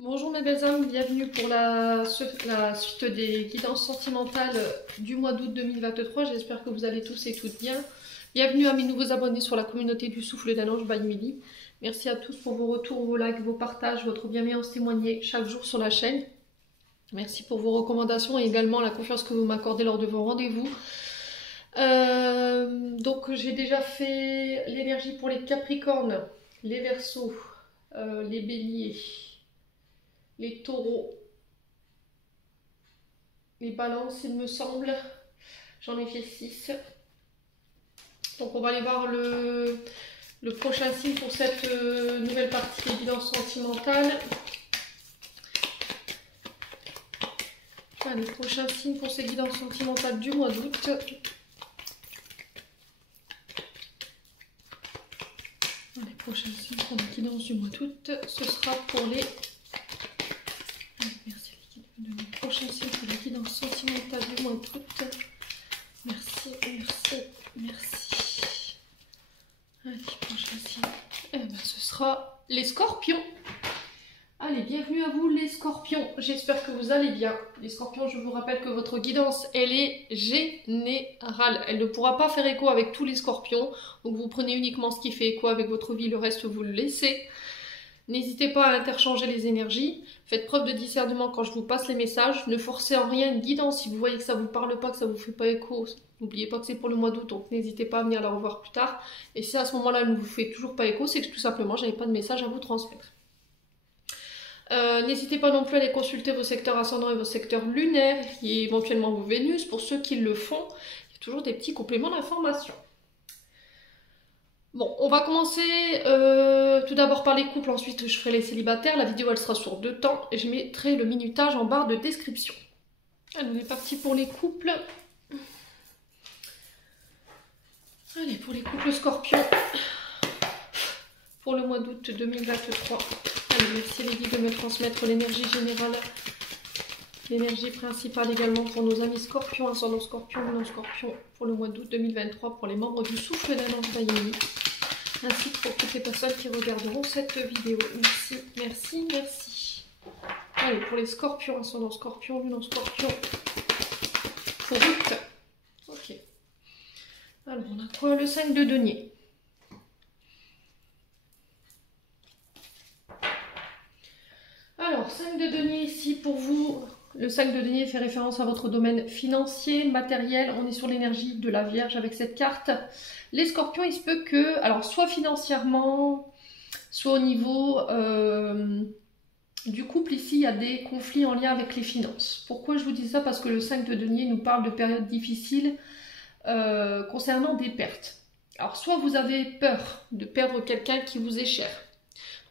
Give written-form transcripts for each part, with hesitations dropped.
Bonjour mes belles âmes, bienvenue pour la suite des guidances sentimentales du mois d'août 2023. J'espère que vous allez tous et toutes bien. Bienvenue à mes nouveaux abonnés sur la communauté du souffle d'un ange by Milly. Merci à tous pour vos retours, vos likes, vos partages, votre bienveillance témoignée chaque jour sur la chaîne. Merci pour vos recommandations et également la confiance que vous m'accordez lors de vos rendez-vous. Donc j'ai déjà fait l'énergie pour les Capricornes, les Verseaux, les Béliers, les Taureaux, les Balances, il me semble. J'en ai fait 6. Donc on va aller voir le prochain signe pour cette nouvelle partie des guidances sentimentales. Les prochains signes pour ces guidances sentimentales du mois d'août. Les prochains signes pour la guidance du mois d'août, ce sera pour les... Merci de les prochains signes pour la guidance sentimentale du mois d'août. Merci, merci, merci. Allez, prochain signe. Eh ben, ce sera les Scorpions. Allez, bienvenue à vous les Scorpions. J'espère que vous allez bien. Les Scorpions, je vous rappelle que votre guidance, elle est générale. Elle ne pourra pas faire écho avec tous les Scorpions. Donc vous prenez uniquement ce qui fait écho avec votre vie, le reste vous le laissez. N'hésitez pas à interchanger les énergies. Faites preuve de discernement quand je vous passe les messages. Ne forcez en rien une guidance. Si vous voyez que ça ne vous parle pas, que ça ne vous fait pas écho, n'oubliez pas que c'est pour le mois d'août. Donc n'hésitez pas à venir la revoir plus tard. Et si à ce moment-là, elle ne vous fait toujours pas écho, c'est que tout simplement, je n'avais pas de message à vous transmettre. N'hésitez pas non plus à aller consulter vos secteurs ascendants et vos secteurs lunaires et éventuellement vos Vénus. Pour ceux qui le font, il y a toujours des petits compléments d'information. Bon, on va commencer tout d'abord par les couples, ensuite je ferai les célibataires. La vidéo elle sera sur 2 temps et je mettrai le minutage en barre de description. Allez, on est parti pour les couples. Allez, pour les couples Scorpions, pour le mois d'août 2023. Allez, merci les guides de me transmettre l'énergie générale, l'énergie principale également pour nos amis Scorpions, ascendant Scorpion, non Scorpion, pour le mois d'août 2023, pour les membres du souffle d'un ange by Milly, ainsi que pour toutes les personnes qui regarderont cette vidéo. Merci, merci, merci. Allez, pour les Scorpions, ascendant Scorpion, non Scorpion, pour août. Ok. Alors, on a quoi? Le 5 de denier. Alors, 5 de denier ici pour vous. Le 5 de denier fait référence à votre domaine financier, matériel. On est sur l'énergie de la Vierge avec cette carte. Les Scorpions, il se peut que, alors soit financièrement, soit au niveau du couple, ici, il y a des conflits en lien avec les finances. Pourquoi je vous dis ça? Parce que le 5 de denier nous parle de périodes difficiles concernant des pertes. Alors, soit vous avez peur de perdre quelqu'un qui vous est cher.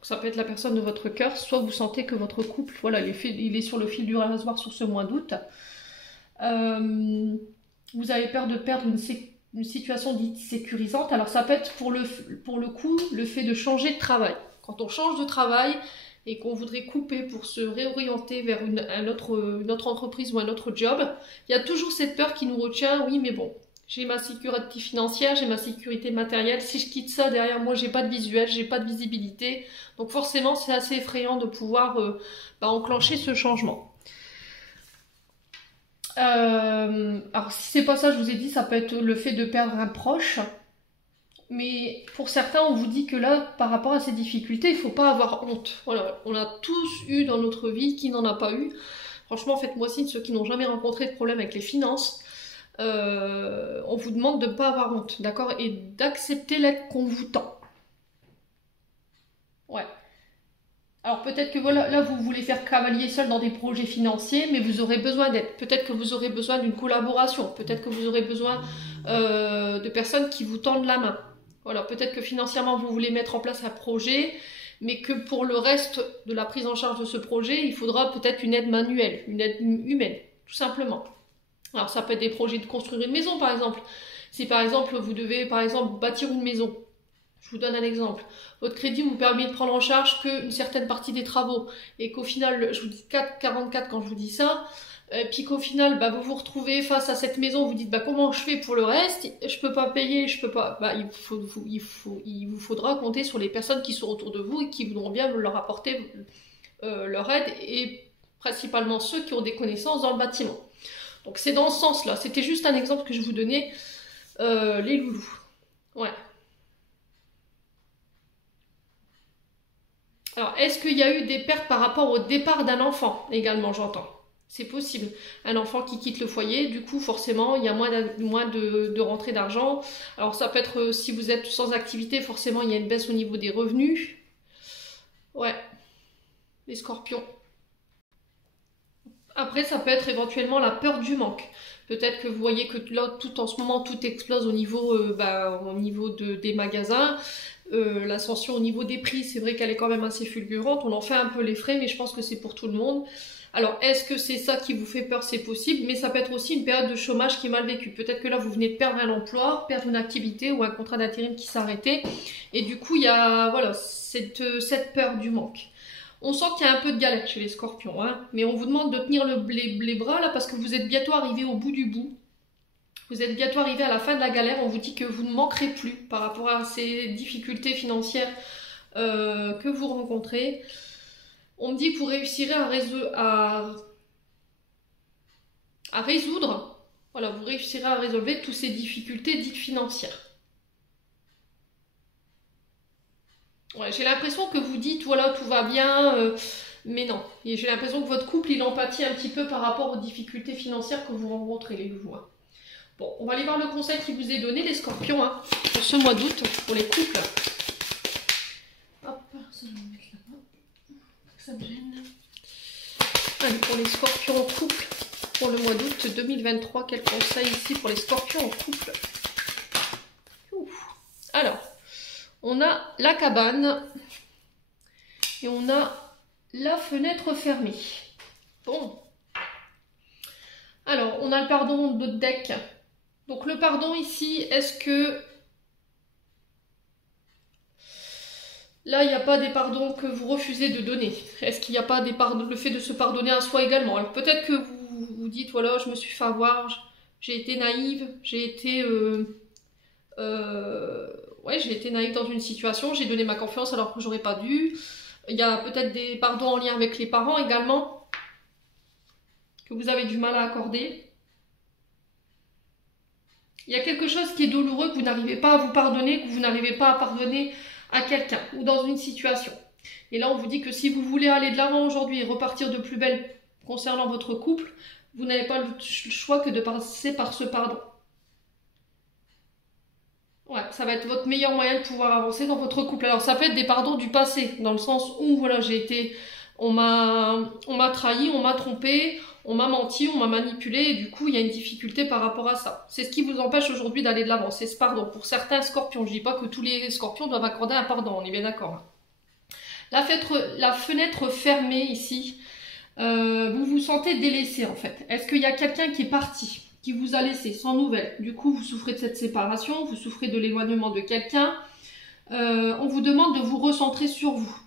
Ça peut être la personne de votre cœur, soit vous sentez que votre couple, voilà, il est sur le fil du rasoir sur ce mois d'août. Vous avez peur de perdre une situation dite sécurisante. Alors ça peut être pour le coup le fait de changer de travail. Quand on change de travail et qu'on voudrait couper pour se réorienter vers une autre entreprise ou un autre job, il y a toujours cette peur qui nous retient, oui mais bon. J'ai ma sécurité financière, j'ai ma sécurité matérielle. Si je quitte ça derrière moi, j'ai pas de visuel, j'ai pas de visibilité. Donc forcément, c'est assez effrayant de pouvoir enclencher ce changement. Alors si c'est pas ça, je vous ai dit, ça peut être le fait de perdre un proche. Mais pour certains, on vous dit que là, par rapport à ces difficultés, il faut pas avoir honte. Voilà, on a tous eu dans notre vie, qui n'en a pas eu. Franchement, faites-moi signe, ceux qui n'ont jamais rencontré de problème avec les finances. On vous demande de ne pas avoir honte, d'accord? Et d'accepter l'aide qu'on vous tend. Ouais. Alors peut-être que voilà, là vous voulez faire cavalier seul dans des projets financiers, mais vous aurez besoin d'aide. Peut-être que vous aurez besoin d'une collaboration. Peut-être que vous aurez besoin de personnes qui vous tendent la main. Voilà, peut-être que financièrement vous voulez mettre en place un projet, mais que pour le reste de la prise en charge de ce projet, il faudra peut-être une aide manuelle, une aide humaine, tout simplement. Alors ça peut être des projets de construire une maison par exemple. Si par exemple vous devez par exemple bâtir une maison, je vous donne un exemple. Votre crédit vous permet de prendre en charge qu'une certaine partie des travaux et qu'au final, je vous dis 4,44 quand je vous dis ça, puis qu'au final vous vous retrouvez face à cette maison, vous dites comment je fais pour le reste, je peux pas payer, je peux pas, il vous faudra compter sur les personnes qui sont autour de vous et qui voudront bien leur apporter leur aide, et principalement ceux qui ont des connaissances dans le bâtiment. Donc c'est dans ce sens-là. C'était juste un exemple que je vous donnais, les loulous. Ouais. Alors, est-ce qu'il y a eu des pertes par rapport au départ d'un enfant également, j'entends. C'est possible. Un enfant qui quitte le foyer, du coup, forcément, il y a moins de rentrée d'argent. Alors, ça peut être, si vous êtes sans activité, forcément, il y a une baisse au niveau des revenus. Ouais, les scorpions. Après, ça peut être éventuellement la peur du manque. Peut-être que vous voyez que là, tout en ce moment, tout explose au niveau, des magasins. L'ascension au niveau des prix, c'est vrai qu'elle est quand même assez fulgurante. On en fait un peu les frais, mais je pense que c'est pour tout le monde. Alors, est-ce que c'est ça qui vous fait peur? C'est possible, mais ça peut être aussi une période de chômage qui est mal vécue. Peut-être que là, vous venez de perdre un emploi, perdre une activité ou un contrat d'intérim qui s'est arrêté. Et du coup, il y a voilà, cette peur du manque. On sent qu'il y a un peu de galère chez les scorpions, hein, mais on vous demande de tenir les bras là parce que vous êtes bientôt arrivé au bout du bout. Vous êtes bientôt arrivé à la fin de la galère. On vous dit que vous ne manquerez plus par rapport à ces difficultés financières que vous rencontrez. On me dit que vous réussirez à résoudre, voilà, vous réussirez à résolver toutes ces difficultés dites financières. Ouais, j'ai l'impression que vous dites, voilà, tout va bien, mais non. Et j'ai l'impression que votre couple, il empathie un petit peu par rapport aux difficultés financières que vous rencontrez, les loups. Bon, on va aller voir le conseil qui vous est donné, les scorpions, hein, pour ce mois d'août, pour les couples. Hop, ça je vais mettre là-bas. Ça me gêne. Allez, pour les scorpions en couple, pour le mois d'août 2023, quel conseil ici pour les scorpions en couple? Ouf. Alors, on a la cabane et on a la fenêtre fermée. Bon. Alors, on a le pardon de deck. Donc le pardon ici, est-ce que... Là, il n'y a pas des pardons que vous refusez de donner. Est-ce qu'il n'y a pas le fait de se pardonner à soi également? Alors peut-être que vous vous dites, voilà, je me suis fait avoir, j'ai été naïve, j'ai été naïve dans une situation, j'ai donné ma confiance alors que j'aurais pas dû. Il y a peut-être des pardons en lien avec les parents également, que vous avez du mal à accorder. Il y a quelque chose qui est douloureux, que vous n'arrivez pas à vous pardonner, que vous n'arrivez pas à pardonner à quelqu'un ou dans une situation. Et là, on vous dit que si vous voulez aller de l'avant aujourd'hui et repartir de plus belle concernant votre couple, vous n'avez pas le choix que de passer par ce pardon. Ouais, ça va être votre meilleur moyen de pouvoir avancer dans votre couple. Alors, ça peut être des pardons du passé, dans le sens où, voilà, on m'a trahi, on m'a trompé, on m'a menti, on m'a manipulé, et du coup, il y a une difficulté par rapport à ça. C'est ce qui vous empêche aujourd'hui d'aller de l'avant, c'est ce pardon. Pour certains scorpions, je dis pas que tous les scorpions doivent accorder un pardon, on est bien d'accord. La fenêtre fermée ici, vous vous sentez délaissé en fait. Est-ce qu'il y a quelqu'un qui est parti, qui vous a laissé sans nouvelles? Du coup, vous souffrez de cette séparation, vous souffrez de l'éloignement de quelqu'un. On vous demande de vous recentrer sur vous.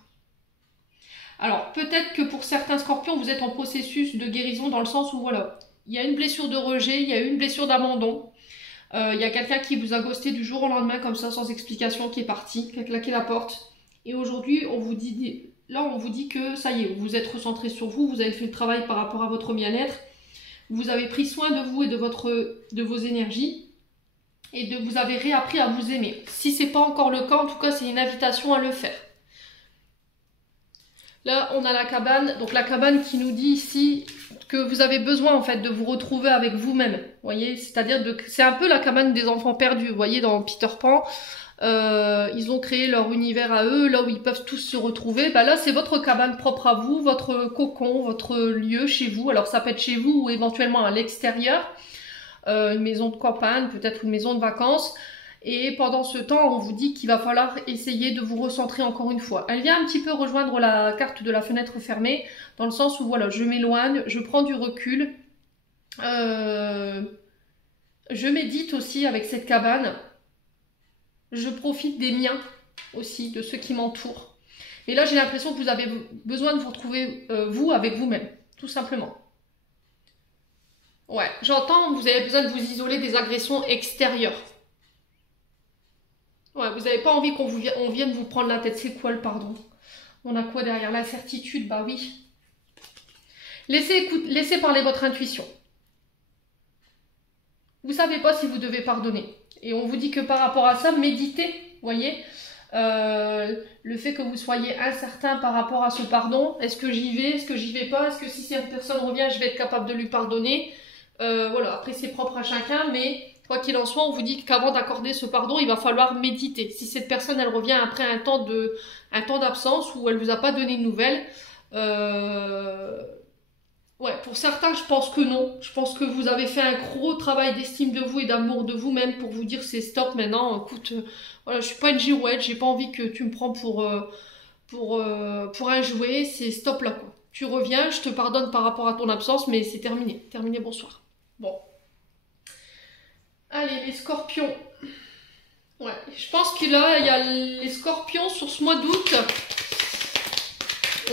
Alors, peut-être que pour certains scorpions, vous êtes en processus de guérison dans le sens où, voilà, il y a une blessure de rejet, il y a une blessure d'abandon. Il y a quelqu'un qui vous a ghosté du jour au lendemain, comme ça, sans explication, qui est parti, qui a claqué la porte. Et aujourd'hui, on vous dit que ça y est, vous êtes recentré sur vous, vous avez fait le travail par rapport à votre bien-être, vous avez pris soin de vous et de vos énergies, et vous avez réappris à vous aimer. Si c'est pas encore le cas, en tout cas, c'est une invitation à le faire. Là, on a la cabane, donc la cabane qui nous dit ici que vous avez besoin en fait de vous retrouver avec vous-même, vous voyez, c'est-à-dire c'est un peu la cabane des enfants perdus, vous voyez, dans Peter Pan, ils ont créé leur univers à eux, là où ils peuvent tous se retrouver. Bah là, c'est votre cabane propre à vous, votre cocon, votre lieu chez vous. Alors ça peut être chez vous ou éventuellement à l'extérieur, une maison de campagne, peut-être une maison de vacances. Et pendant ce temps, on vous dit qu'il va falloir essayer de vous recentrer encore une fois. Elle vient un petit peu rejoindre la carte de la fenêtre fermée, dans le sens où voilà, je m'éloigne, je prends du recul. Je médite aussi avec cette cabane. Je profite des miens aussi, de ceux qui m'entourent. Et là, j'ai l'impression que vous avez besoin de vous retrouver, vous, avec vous-même, tout simplement. Ouais, j'entends, vous avez besoin de vous isoler des agressions extérieures. Ouais, vous n'avez pas envie qu'on vienne vous prendre la tête. C'est quoi le pardon? On a quoi derrière? L'incertitude, bah oui. Laissez parler votre intuition. Vous ne savez pas si vous devez pardonner. Et on vous dit que par rapport à ça, méditez, vous voyez. Le fait que vous soyez incertain par rapport à ce pardon, est-ce que j'y vais, est-ce que j'y vais pas, est-ce que si cette personne revient, je vais être capable de lui pardonner. Voilà, après c'est propre à chacun, mais quoi qu'il en soit, on vous dit qu'avant d'accorder ce pardon, il va falloir méditer. Si cette personne, elle revient après un temps d'absence où elle vous a pas donné de nouvelles, ouais, pour certains, je pense que non. Je pense que vous avez fait un gros travail d'estime de vous et d'amour de vous-même pour vous dire c'est stop maintenant. Écoute, voilà, je suis pas une girouette, j'ai pas envie que tu me prends pour un jouet, c'est stop là quoi. Tu reviens, je te pardonne par rapport à ton absence, mais c'est terminé. Terminé, bonsoir. Bon. Allez, les scorpions. Ouais, je pense que là, il y a les scorpions sur ce mois d'août.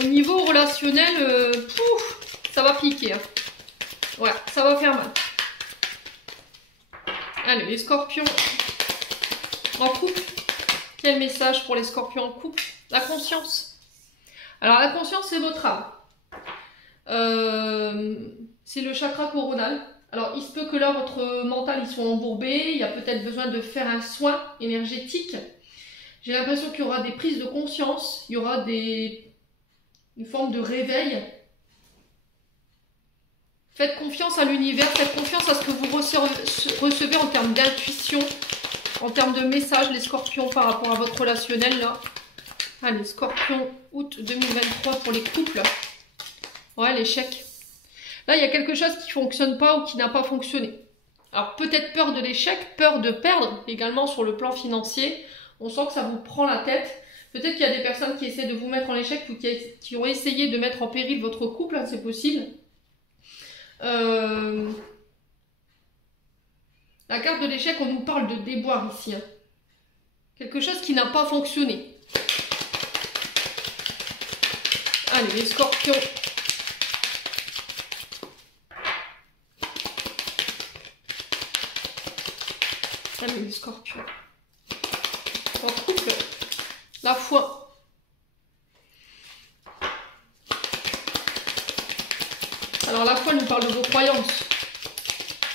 Au niveau relationnel, ça va piquer. Hein. Ouais, ça va faire mal. Allez, les scorpions en couple. Quel message pour les scorpions en couple? La conscience. Alors, la conscience, c'est votre âme. C'est le chakra coronal. Alors, il se peut que là, votre mental, il soit embourbé. Il y a peut-être besoin de faire un soin énergétique. J'ai l'impression qu'il y aura des prises de conscience. Il y aura une forme de réveil. Faites confiance à l'univers. Faites confiance à ce que vous recevez en termes d'intuition, en termes de messages, les scorpions, par rapport à votre relationnel, là. Allez, scorpion, août 2023 pour les couples. Ouais, l'échec. Là, il y a quelque chose qui ne fonctionne pas ou qui n'a pas fonctionné. Alors, peut-être peur de l'échec, peur de perdre, également sur le plan financier. On sent que ça vous prend la tête. Peut-être qu'il y a des personnes qui essaient de vous mettre en échec ou qui ont essayé de mettre en péril votre couple, hein, c'est possible. La carte de l'échec, on nous parle de déboire ici. Hein. Quelque chose qui n'a pas fonctionné. Allez, les scorpions. Allez, les scorpions. En couple, la foi. Alors la foi nous parle de vos croyances,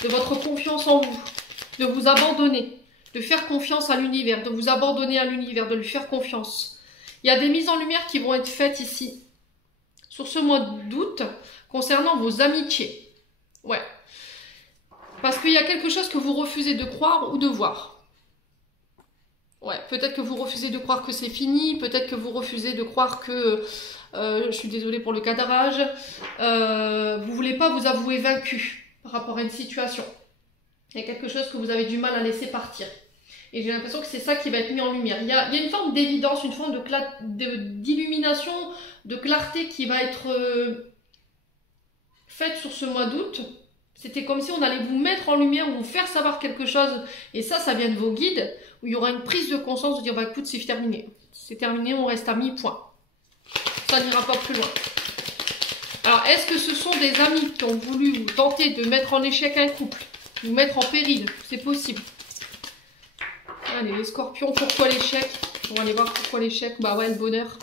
de votre confiance en vous, de vous abandonner, de faire confiance à l'univers, de vous abandonner à l'univers, de lui faire confiance. Il y a des mises en lumière qui vont être faites ici, sur ce mois d'août, concernant vos amitiés. Ouais. Parce qu'il y a quelque chose que vous refusez de croire ou de voir. Ouais, peut-être que vous refusez de croire que c'est fini, peut-être que vous refusez de croire que... je suis désolée pour le cadrage. Vous ne voulez pas vous avouer vaincu par rapport à une situation. Il y a quelque chose que vous avez du mal à laisser partir. Et j'ai l'impression que c'est ça qui va être mis en lumière. Il y a une forme d'évidence, une forme d'illumination, de clarté qui va être faite sur ce mois d'août. C'était comme si on allait vous mettre en lumière ou vous faire savoir quelque chose. Et ça vient de vos guides, où il y aura une prise de conscience de dire, bah écoute, c'est terminé. C'est terminé, on reste à mi-point. Ça n'ira pas plus loin. Alors, est-ce que ce sont des amis qui ont voulu vous tenter de mettre en échec un couple, vous mettre en péril? C'est possible. Allez, les scorpions, pourquoi l'échec? On va aller voir pourquoi l'échec. Bah ouais, le bonheur.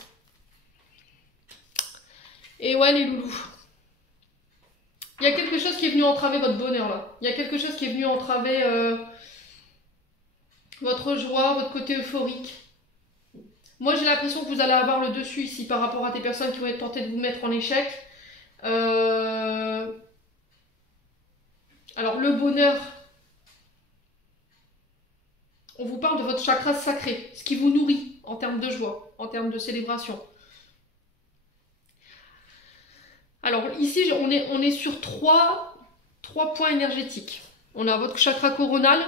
Et ouais, les loulous. Il y a quelque chose qui est venu entraver votre bonheur, là. Il y a quelque chose qui est venu entraver votre joie, votre côté euphorique. Moi, j'ai l'impression que vous allez avoir le dessus ici par rapport à des personnes qui vont être tentées de vous mettre en échec. Alors, le bonheur, on vous parle de votre chakra sacré, ce qui vous nourrit en termes de joie, en termes de célébration. Alors, ici, on est sur trois points énergétiques. On a votre chakra coronal,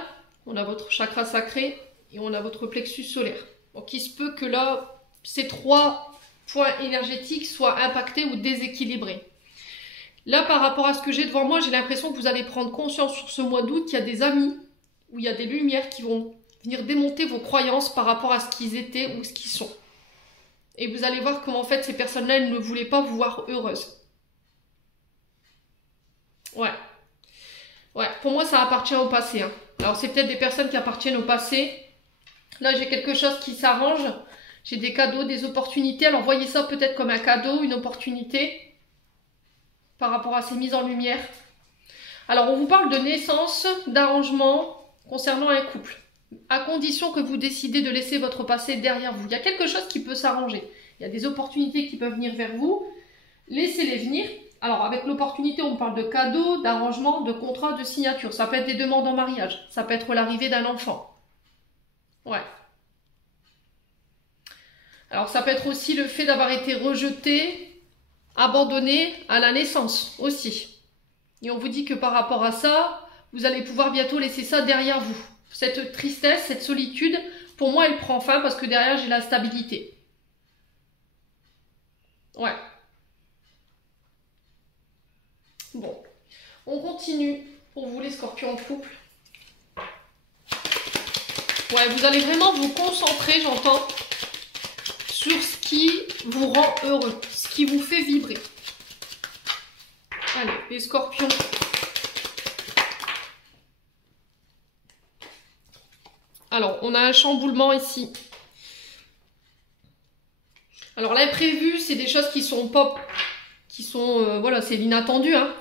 on a votre chakra sacré et on a votre plexus solaire. Donc, il se peut que là, ces 3 points énergétiques soient impactés ou déséquilibrés. Là, par rapport à ce que j'ai devant moi, j'ai l'impression que vous allez prendre conscience sur ce mois d'août qu'il y a des amis, où il y a des lumières qui vont venir démonter vos croyances par rapport à ce qu'ils étaient ou ce qu'ils sont. Et vous allez voir comment en fait ces personnes-là, elles ne voulaient pas vous voir heureuse. Ouais. Ouais, pour moi ça appartient au passé. Hein. Alors c'est peut-être des personnes qui appartiennent au passé. Là j'ai quelque chose qui s'arrange. J'ai des cadeaux, des opportunités. Alors voyez ça peut-être comme un cadeau, une opportunité par rapport à ces mises en lumière. Alors on vous parle de naissance, d'arrangement concernant un couple. À condition que vous décidez de laisser votre passé derrière vous. Il y a quelque chose qui peut s'arranger. Il y a des opportunités qui peuvent venir vers vous. Laissez-les venir. Alors avec l'opportunité, on parle de cadeaux, d'arrangement, de contrats, de signature. Ça peut être des demandes en mariage. Ça peut être l'arrivée d'un enfant. Ouais. Alors ça peut être aussi le fait d'avoir été rejeté, abandonné à la naissance aussi. Et on vous dit que par rapport à ça, vous allez pouvoir bientôt laisser ça derrière vous. Cette tristesse, cette solitude, pour moi elle prend fin parce que derrière j'ai la stabilité. Ouais. Bon, on continue pour vous les scorpions en couple. Ouais, vous allez vraiment vous concentrer, j'entends, sur ce qui vous rend heureux, ce qui vous fait vibrer. Allez, les scorpions. Alors, on a un chamboulement ici. Alors, l'imprévu, c'est des choses qui sont pop, qui sont, voilà, c'est l'inattendu, hein.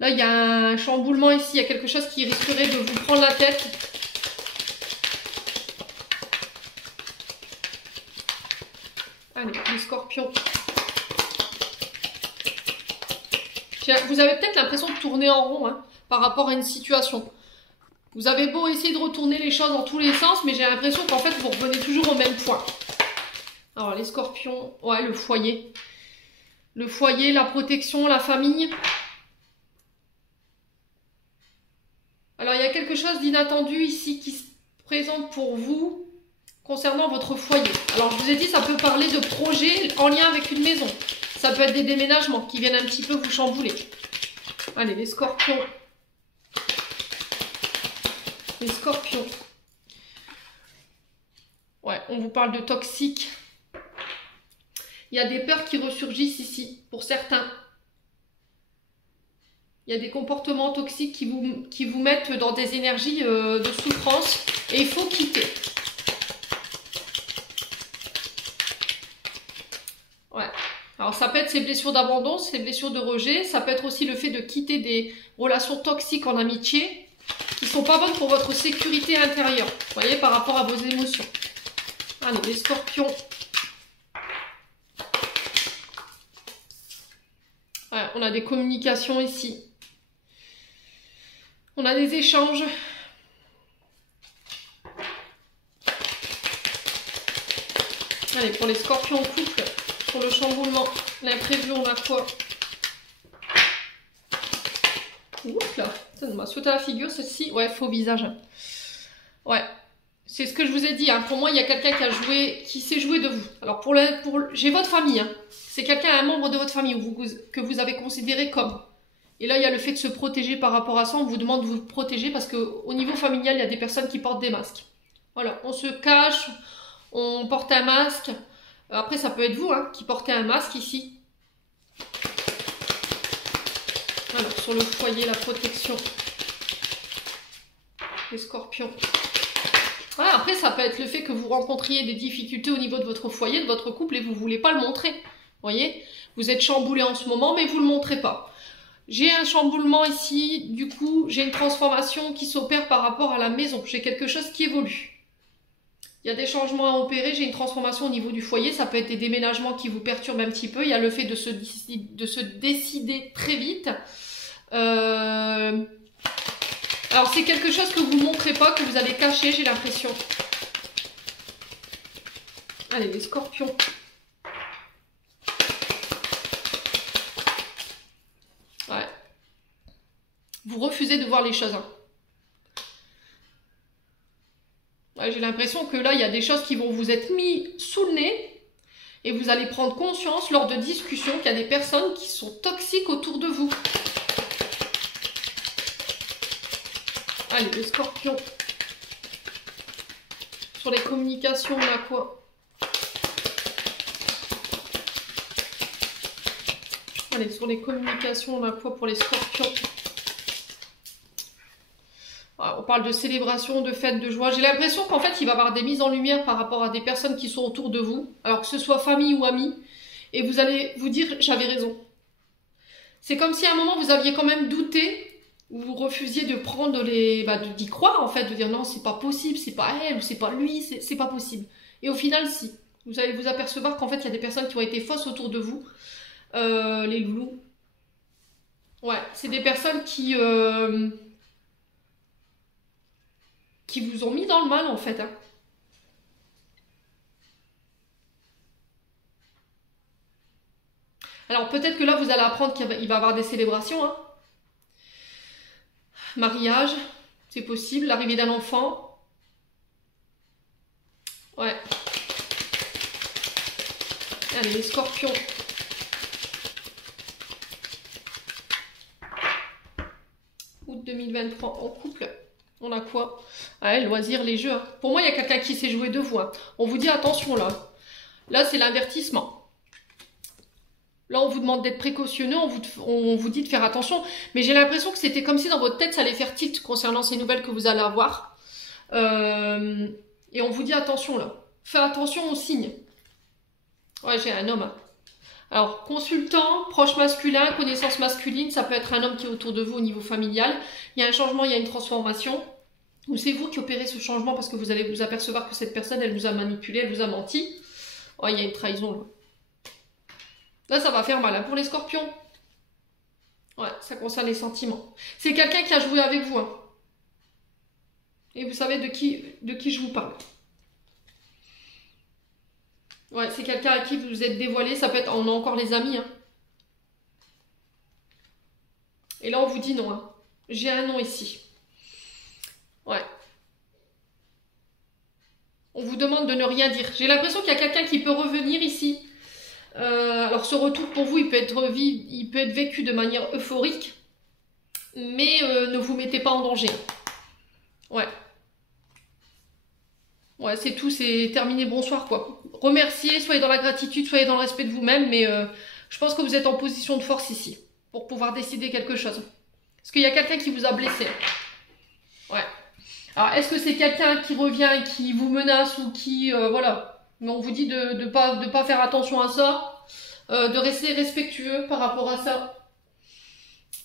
Là, il y a un chamboulement ici, il y a quelque chose qui risquerait de vous prendre la tête. Allez, les scorpions. Vous avez peut-être l'impression de tourner en rond, hein, par rapport à une situation. Vous avez beau essayer de retourner les choses dans tous les sens, mais j'ai l'impression qu'en fait, vous revenez toujours au même point. Alors, les scorpions, ouais, le foyer. Le foyer, la protection, la famille. Alors, il y a quelque chose d'inattendu ici qui se présente pour vous concernant votre foyer. Alors, je vous ai dit, ça peut parler de projets en lien avec une maison. Ça peut être des déménagements qui viennent un petit peu vous chambouler. Allez, les scorpions. Les scorpions. Ouais, on vous parle de toxique. Il y a des peurs qui ressurgissent ici, pour certains. Il y a des comportements toxiques qui vous mettent dans des énergies de souffrance. Et il faut quitter. Ouais. Alors ça peut être ces blessures d'abandon, ces blessures de rejet. Ça peut être aussi le fait de quitter des relations toxiques en amitié qui ne sont pas bonnes pour votre sécurité intérieure. Vous voyez, par rapport à vos émotions. Allez, les scorpions. Ouais, on a des communications ici. On a des échanges. Allez, pour les scorpions en couple, pour le chamboulement, l'imprévu, on a quoi? Ouf là, ça m'a sauté à la figure, celle-ci. Ouais, faux visage. Ouais, c'est ce que je vous ai dit. Hein. Pour moi, il y a quelqu'un qui sait jouer de vous. Alors, j'ai votre famille. Hein. C'est quelqu'un, un membre de votre famille que vous avez considéré comme. Et là, il y a le fait de se protéger par rapport à ça. On vous demande de vous protéger parce qu'au niveau familial, il y a des personnes qui portent des masques. Voilà, on se cache, on porte un masque. Après, ça peut être vous hein, qui portez un masque ici. Alors, sur le foyer, la protection. Les scorpions. Ouais, après, ça peut être le fait que vous rencontriez des difficultés au niveau de votre foyer, de votre couple, et vous ne voulez pas le montrer. Vous voyez? Vous êtes chamboulé en ce moment, mais vous ne le montrez pas. J'ai un chamboulement ici, du coup, j'ai une transformation qui s'opère par rapport à la maison. J'ai quelque chose qui évolue. Il y a des changements à opérer, j'ai une transformation au niveau du foyer. Ça peut être des déménagements qui vous perturbent un petit peu. Il y a le fait de se décider très vite. Alors, c'est quelque chose que vous ne montrez pas, que vous avez caché, j'ai l'impression. Allez, les scorpions. Ouais. Vous refusez de voir les choses. Hein. Ouais, j'ai l'impression que là, il y a des choses qui vont vous être mises sous le nez et vous allez prendre conscience lors de discussions qu'il y a des personnes qui sont toxiques autour de vous. Allez, les scorpions. Sur les communications, on a quoi? Allez, sur les communications, on a quoi pour les scorpions? On parle de célébration, de fête, de joie. J'ai l'impression qu'en fait, il va y avoir des mises en lumière par rapport à des personnes qui sont autour de vous, alors que ce soit famille ou amis, et vous allez vous dire, j'avais raison. C'est comme si à un moment, vous aviez quand même douté, ou vous refusiez de prendre d'y croire, en fait, de dire non, c'est pas possible, c'est pas elle, ou c'est pas lui, c'est pas possible. Et au final, si. Vous allez vous apercevoir qu'en fait, il y a des personnes qui ont été fausses autour de vous. Les loulous. Ouais, c'est des personnes qui vous ont mis dans le mal, en fait. Hein. Alors, peut-être que là, vous allez apprendre qu'il va y avoir des célébrations. Hein. Mariage, c'est possible. L'arrivée d'un enfant. Ouais. Allez, les scorpions. Août 2023, en couple. On a quoi? Ouais, loisirs, les jeux. Hein. Pour moi, il y a quelqu'un qui sait jouer de vous. Hein. On vous dit attention là. Là, c'est l'invertissement. Là, on vous demande d'être précautionneux, on vous dit de faire attention. Mais j'ai l'impression que c'était comme si dans votre tête, ça allait faire tilt concernant ces nouvelles que vous allez avoir. Et on vous dit attention là. Fais attention aux signes. Ouais, j'ai un homme. Hein. Alors, consultant, proche masculin, connaissance masculine, ça peut être un homme qui est autour de vous au niveau familial. Il y a un changement, il y a une transformation. Ou c'est vous qui opérez ce changement parce que vous allez vous apercevoir que cette personne, elle vous a manipulé, elle vous a menti. Ouais, il y a une trahison là. Là, ça va faire mal hein, pour les scorpions. Ouais, ça concerne les sentiments. C'est quelqu'un qui a joué avec vous. Hein. Et vous savez de qui je vous parle. Ouais, c'est quelqu'un à qui vous vous êtes dévoilé. Ça peut être... On a encore les amis. Hein. Et là, on vous dit non. Hein. J'ai un nom ici. Ouais. On vous demande de ne rien dire. J'ai l'impression qu'il y a quelqu'un qui peut revenir ici. Alors ce retour pour vous, il peut être vécu de manière euphorique, mais ne vous mettez pas en danger. Ouais. Ouais, c'est tout, c'est terminé, bonsoir quoi. Remerciez, soyez dans la gratitude, soyez dans le respect de vous-même, mais je pense que vous êtes en position de force ici, pour pouvoir décider quelque chose. Parce qu'il y a quelqu'un qui vous a blessé. Ouais. Alors, est-ce que c'est quelqu'un qui revient, qui vous menace ou qui... voilà. Mais on vous dit de pas faire attention à ça, de rester respectueux par rapport à ça.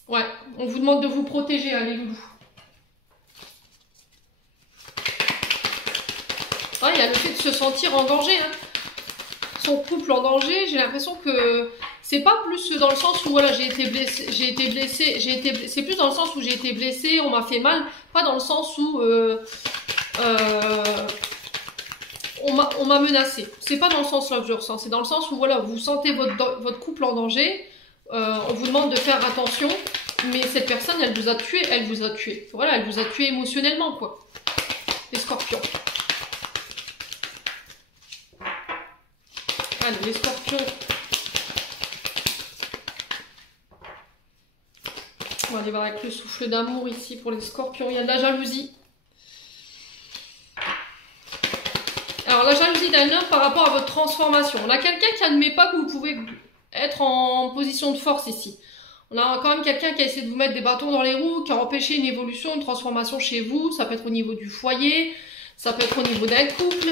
Ouais, on vous demande de vous protéger, hein, les loulous. Ouais, il y a le fait de se sentir en danger. Hein. Son couple en danger, j'ai l'impression que c'est pas plus dans le sens où voilà, j'ai été blessée, c'est plus dans le sens où j'ai été blessée, on m'a fait mal, pas dans le sens où on m'a menacé. C'est pas dans le sens là que je ressens, c'est dans le sens où voilà, vous sentez votre couple en danger, on vous demande de faire attention, mais cette personne, elle vous a tué, Voilà, elle vous a tué émotionnellement, quoi. Les scorpions. Allez, les scorpions. On va aller voir avec le souffle d'amour ici pour les scorpions. Il y a de la jalousie. Alors, la jalousie d'un homme par rapport à votre transformation. On a quelqu'un qui n'admet pas que vous pouvez être en position de force ici. On a quand même quelqu'un qui a essayé de vous mettre des bâtons dans les roues, qui a empêché une évolution, une transformation chez vous. Ça peut être au niveau du foyer, ça peut être au niveau d'un couple.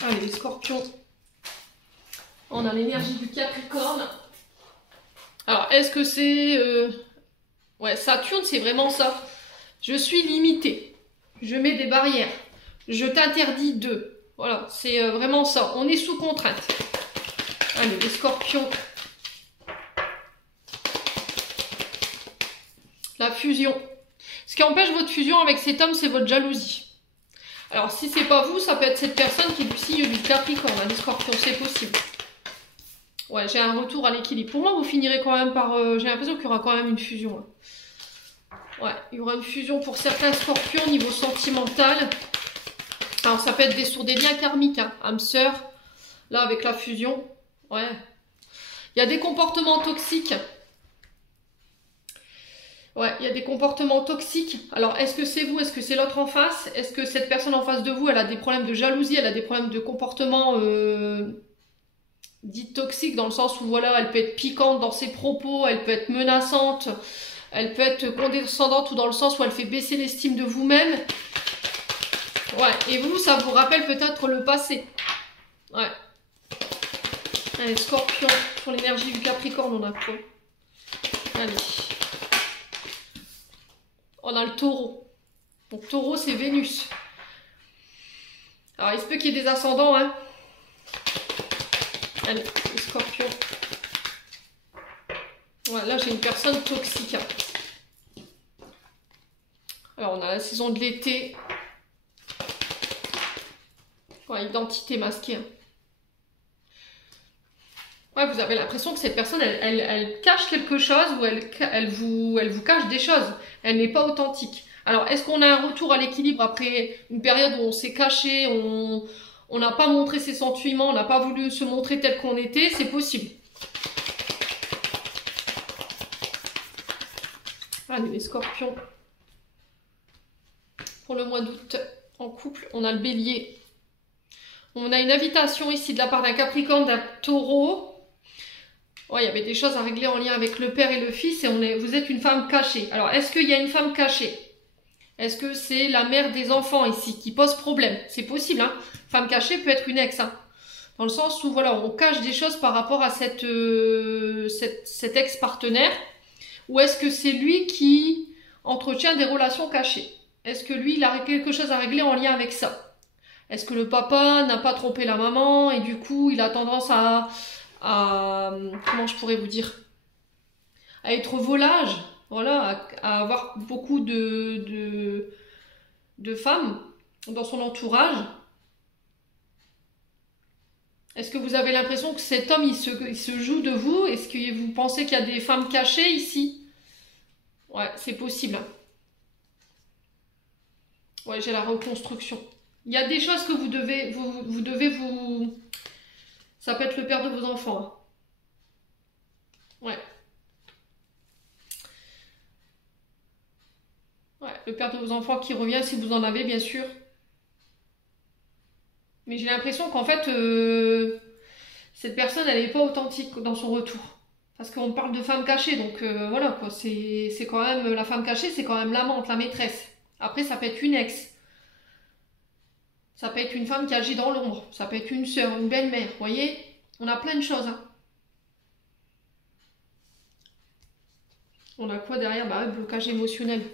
Allez, les scorpions. On a l'énergie du Capricorne. Alors, est-ce que c'est... Ouais, Saturne, c'est vraiment ça. Je suis limitée. Je mets des barrières. Je t'interdis de... Voilà, c'est vraiment ça. On est sous contrainte. Allez, les scorpions. La fusion. Ce qui empêche votre fusion avec cet homme, c'est votre jalousie. Alors, si c'est pas vous, ça peut être cette personne qui est du signe du Capricorne, les scorpions, c'est possible. Ouais, j'ai un retour à l'équilibre. Pour moi, vous finirez quand même par... j'ai l'impression qu'il y aura quand même une fusion. Hein. Ouais, il y aura une fusion pour certains scorpions au niveau sentimental. Alors, ça peut être sur des liens karmiques, hein. Âme sœur, là, avec la fusion. Ouais. Il y a des comportements toxiques. Ouais, il y a des comportements toxiques. Alors, est-ce que c'est vous? Est-ce que c'est l'autre en face? Est-ce que cette personne en face de vous, elle a des problèmes de jalousie? Elle a des problèmes de comportement dit toxique, dans le sens où, voilà, elle peut être piquante dans ses propos, elle peut être menaçante. Elle peut être condescendante ou dans le sens où elle fait baisser l'estime de vous-même. Ouais, et vous, ça vous rappelle peut-être le passé. Ouais. Allez, Scorpion, sur l'énergie du Capricorne, on a quoi? Allez. On a le Taureau. Donc Taureau, c'est Vénus. Alors, il se peut qu'il y ait des ascendants, hein. Allez, le Scorpion. Voilà, là, j'ai une personne toxique. Hein. Alors, on a la saison de l'été. Ouais, identité masquée. Hein. Ouais, vous avez l'impression que cette personne, elle cache quelque chose ou elle vous cache des choses. Elle n'est pas authentique. Alors, est-ce qu'on a un retour à l'équilibre après une période où on s'est caché, on n'a pas montré ses sentiments, on n'a pas voulu se montrer tel qu'on était? C'est possible. Allez, les Scorpions. Pour le mois d'août, en couple, on a le Bélier. On a une invitation ici de la part d'un Capricorne, d'un Taureau. Ouais, il y avait des choses à régler en lien avec le père et le fils et vous êtes une femme cachée. Alors, est-ce qu'il y a une femme cachée? Est-ce que c'est la mère des enfants ici qui pose problème? C'est possible, hein. Femme cachée peut être une ex, hein. Dans le sens où, voilà, on cache des choses par rapport à cet ex-partenaire. Ou est-ce que c'est lui qui entretient des relations cachées? Est-ce que lui, il a quelque chose à régler en lien avec ça? Est-ce que le papa n'a pas trompé la maman et du coup, il a tendance à comment je pourrais vous dire, à être volage, voilà, à avoir beaucoup de femmes dans son entourage. Est-ce que vous avez l'impression que cet homme, il se joue de vous? Est-ce que vous pensez qu'il y a des femmes cachées ici? Ouais, c'est possible. Hein. Ouais, j'ai la reconstruction. Il y a des choses que vous devez ça peut être le père de vos enfants. Hein. Ouais. Ouais, le père de vos enfants qui revient si vous en avez, bien sûr. Mais j'ai l'impression qu'en fait, cette personne, elle n'est pas authentique dans son retour. Parce qu'on parle de femme cachée, donc voilà quoi. C'est quand même, la femme cachée, c'est quand même l'amante, la maîtresse. Après, ça peut être une ex. Ça peut être une femme qui agit dans l'ombre. Ça peut être une sœur, une belle-mère. Vous voyez? On a plein de choses. Hein. On a quoi derrière? Bah, blocage émotionnel.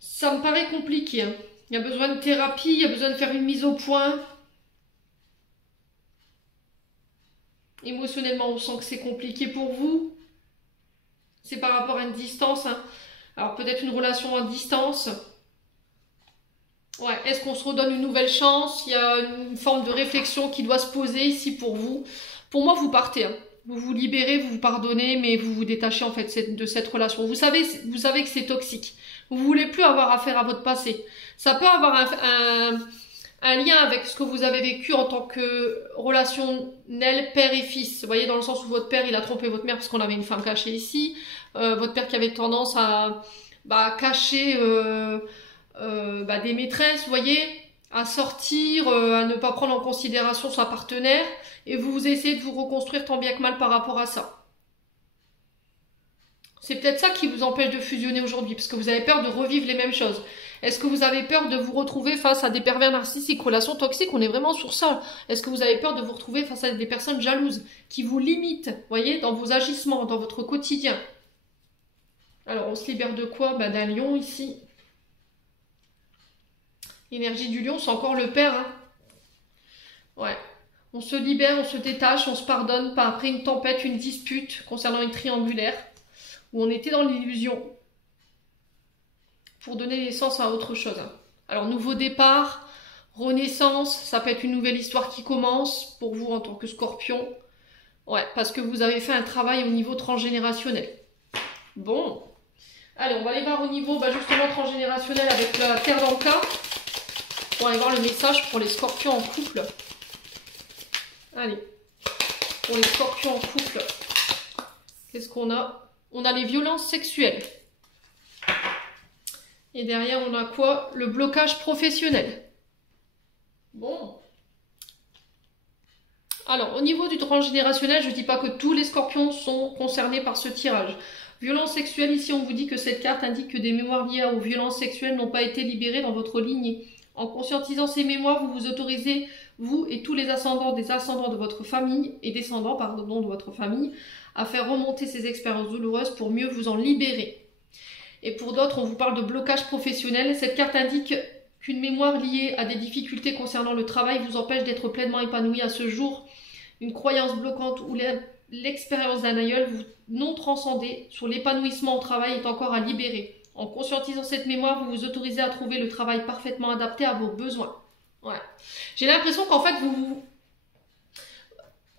Ça me paraît compliqué. Hein. Il y a besoin de thérapie, il y a besoin de faire une mise au point. Émotionnellement, on sent que c'est compliqué pour vous. C'est par rapport à une distance. Hein. Alors peut-être une relation à distance. Ouais, est-ce qu'on se redonne une nouvelle chance? Il y a une forme de réflexion qui doit se poser ici pour vous. Pour moi, vous partez. Hein. Vous vous libérez, vous vous pardonnez, mais vous vous détachez en fait de cette relation. Vous savez que c'est toxique. Vous ne voulez plus avoir affaire à votre passé. Ça peut avoir un lien avec ce que vous avez vécu en tant que relationnel père et fils. Vous voyez, dans le sens où votre père, il a trompé votre mère parce qu'on avait une femme cachée ici. Votre père qui avait tendance à cacher des maîtresses, vous voyez, à sortir, à ne pas prendre en considération sa partenaire. Et vous essayez de vous reconstruire tant bien que mal par rapport à ça. C'est peut-être ça qui vous empêche de fusionner aujourd'hui, parce que vous avez peur de revivre les mêmes choses. Est-ce que vous avez peur de vous retrouver face à des pervers narcissiques, relations toxiques? On est vraiment sur ça. Est-ce que vous avez peur de vous retrouver face à des personnes jalouses, qui vous limitent, voyez, dans vos agissements, dans votre quotidien? Alors, on se libère de quoi? D'un lion, ici. L'énergie du lion, c'est encore le père. Hein. Ouais. On se libère, on se détache, on se pardonne, pas après une tempête, une dispute concernant une triangulaire, où on était dans l'illusion, pour donner naissance à autre chose. Alors, nouveau départ, renaissance, ça peut être une nouvelle histoire qui commence, pour vous en tant que scorpion. Ouais, parce que vous avez fait un travail au niveau transgénérationnel. Bon. Allez, on va aller voir au niveau justement transgénérationnel avec la Terre dans le cas. On va aller voir le message pour les scorpions en couple. Allez, pour les scorpions en couple, qu'est-ce qu'on a? On a les violences sexuelles. Et derrière, on a quoi? Le blocage professionnel. Bon. Alors, au niveau du transgénérationnel, je ne dis pas que tous les scorpions sont concernés par ce tirage. Violence sexuelle, ici on vous dit que cette carte indique que des mémoires liées aux violences sexuelles n'ont pas été libérées dans votre lignée. En conscientisant ces mémoires, vous vous autorisez, vous et tous les ascendants des ascendants de votre famille, et descendants, pardon, de votre famille, à faire remonter ces expériences douloureuses pour mieux vous en libérer. Et pour d'autres, on vous parle de blocage professionnel. Cette carte indique qu'une mémoire liée à des difficultés concernant le travail vous empêche d'être pleinement épanoui à ce jour. Une croyance bloquante ou l'expérience d'un aïeul vous non transcendé sur l'épanouissement au travail est encore à libérer. En conscientisant cette mémoire, vous vous autorisez à trouver le travail parfaitement adapté à vos besoins. Ouais. J'ai l'impression qu'en fait,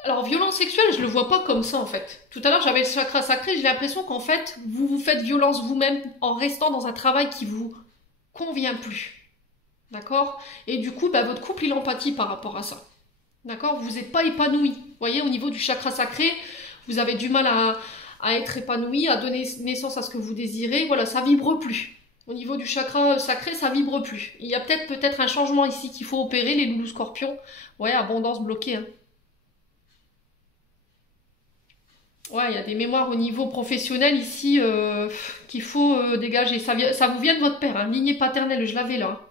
Alors, violence sexuelle, je le vois pas comme ça en fait. Tout à l'heure, j'avais le chakra sacré, j'ai l'impression qu'en fait, vous vous faites violence vous-même en restant dans un travail qui vous convient plus. D'accord? Et du coup, votre couple, il empathie par rapport à ça. D'accord? Vous n'êtes pas épanoui. Vous voyez, au niveau du chakra sacré, vous avez du mal à être épanoui, à donner naissance à ce que vous désirez. Voilà, ça vibre plus. Au niveau du chakra sacré, ça vibre plus. Il y a peut-être un changement ici qu'il faut opérer, les loulous scorpions. Ouais, abondance bloquée. Hein. Ouais, il y a des mémoires au niveau professionnel ici qu'il faut dégager. Ça vous vient de votre père, hein, lignée paternelle, je l'avais là.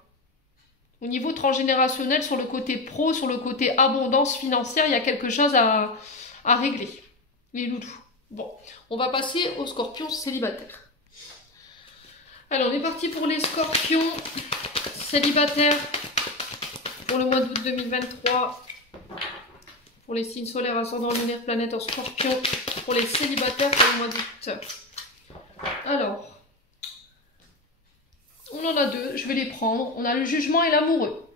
Au niveau transgénérationnel, sur le côté pro, sur le côté abondance financière, il y a quelque chose à régler. Les loulous. Bon, on va passer aux scorpions célibataires. Alors, on est parti pour les scorpions célibataires pour le mois d'août 2023. Pour les signes solaires, ascendant, lunaire, planète en scorpion. Pour les célibataires pour le mois d'août. Alors... on en a deux, je vais les prendre. On a le jugement et l'amoureux.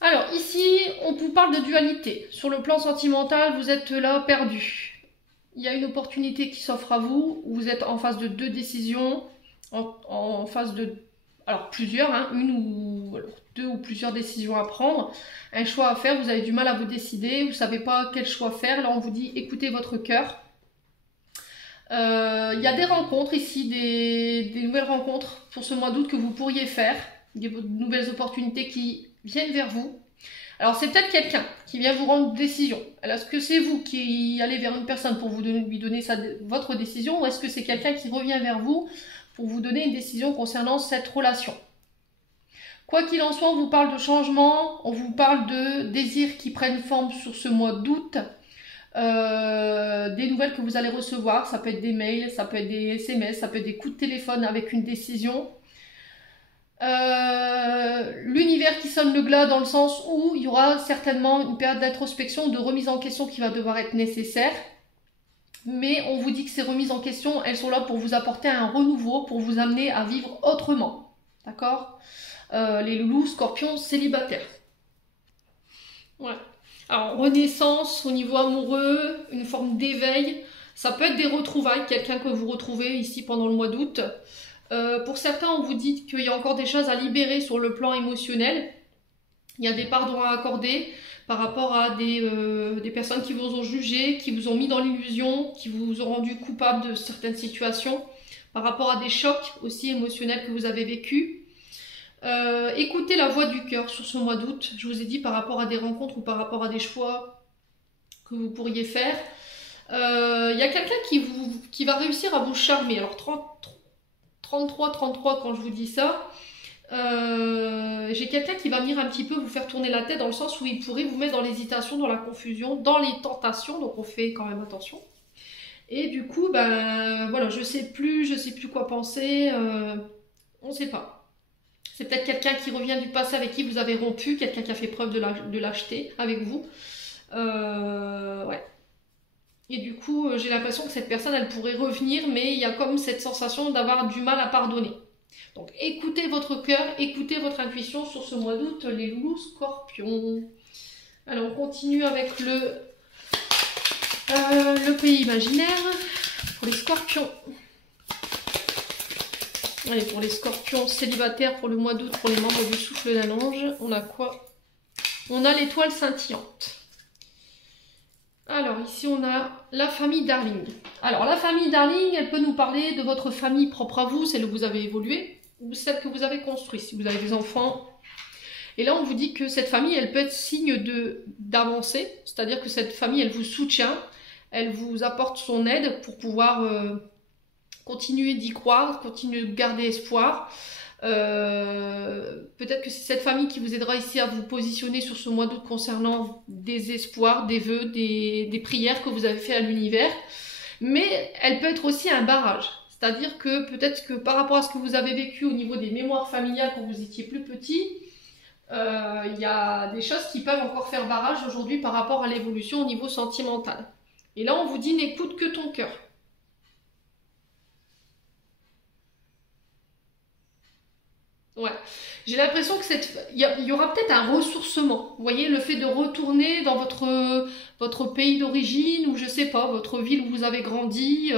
Alors ici, on vous parle de dualité. Sur le plan sentimental, vous êtes là perdu. Il y a une opportunité qui s'offre à vous. Vous êtes en face de deux décisions. En face de... alors plusieurs, hein, une ou deux ou plusieurs décisions à prendre. Un choix à faire, vous avez du mal à vous décider. Vous ne savez pas quel choix faire. Là, on vous dit écoutez votre cœur. Il y a des rencontres ici, des nouvelles rencontres pour ce mois d'août que vous pourriez faire, des nouvelles opportunités qui viennent vers vous. Alors c'est peut-être quelqu'un qui vient vous rendre une décision. Alors est-ce que c'est vous qui allez vers une personne pour lui donner votre décision, ou est-ce que c'est quelqu'un qui revient vers vous pour vous donner une décision concernant cette relation? Quoi qu'il en soit, on vous parle de changement, on vous parle de désirs qui prennent forme sur ce mois d'août. Des nouvelles que vous allez recevoir, ça peut être des mails, ça peut être des SMS, ça peut être des coups de téléphone avec une décision. L'univers qui sonne le glas dans le sens où il y aura certainement une période d'introspection, de remise en question qui va devoir être nécessaire. Mais on vous dit que ces remises en question, elles sont là pour vous apporter un renouveau, pour vous amener à vivre autrement. D'accord? Les loulous, scorpions, célibataires. Ouais. Alors, renaissance au niveau amoureux, une forme d'éveil. Ça peut être des retrouvailles, quelqu'un que vous retrouvez ici pendant le mois d'août. Pour certains, on vous dit qu'il y a encore des choses à libérer sur le plan émotionnel. Il y a des pardons à accorder par rapport à des personnes qui vous ont jugé, qui vous ont mis dans l'illusion, qui vous ont rendu coupable de certaines situations, par rapport à des chocs aussi émotionnels que vous avez vécus. Écoutez la voix du cœur sur ce mois d'août, je vous ai dit par rapport à des rencontres ou par rapport à des choix que vous pourriez faire. Il y a quelqu'un qui va réussir à vous charmer. Alors 33 quand je vous dis ça, j'ai quelqu'un qui va venir un petit peu vous faire tourner la tête dans le sens où il pourrait vous mettre dans l'hésitation, dans la confusion, dans les tentations, donc on fait quand même attention. Et du coup, voilà, je sais plus quoi penser, on ne sait pas. C'est peut-être quelqu'un qui revient du passé avec qui vous avez rompu, quelqu'un qui a fait preuve de lâcheté avec vous. Ouais. Et du coup, j'ai l'impression que cette personne, elle pourrait revenir, mais il y a comme cette sensation d'avoir du mal à pardonner. Donc, écoutez votre cœur, écoutez votre intuition sur ce mois d'août, les loulous scorpions. Alors, on continue avec le pays imaginaire pour les scorpions. Allez, pour les scorpions célibataires pour le mois d'août, pour les membres du souffle d'un ange, on a quoi? On a l'étoile scintillante. Alors, ici, on a la famille Darling. Alors, la famille Darling, elle peut nous parler de votre famille propre à vous, celle où vous avez évolué, ou celle que vous avez construite, si vous avez des enfants. Et là, on vous dit que cette famille, elle peut être signe d'avancée, c'est-à-dire que cette famille, elle vous soutient, elle vous apporte son aide pour pouvoir continuer d'y croire, continuer de garder espoir. Peut-être que c'est cette famille qui vous aidera ici à vous positionner sur ce mois d'août concernant des espoirs, des vœux, des prières que vous avez fait à l'univers. Mais elle peut être aussi un barrage. C'est-à-dire que peut-être que par rapport à ce que vous avez vécu au niveau des mémoires familiales quand vous étiez plus petit, il y a des choses qui peuvent encore faire barrage aujourd'hui par rapport à l'évolution au niveau sentimental. Et là, on vous dit n'écoute que ton cœur. Ouais, j'ai l'impression que il y aura peut-être un ressourcement. Vous voyez, le fait de retourner dans votre pays d'origine ou je sais pas, votre ville où vous avez grandi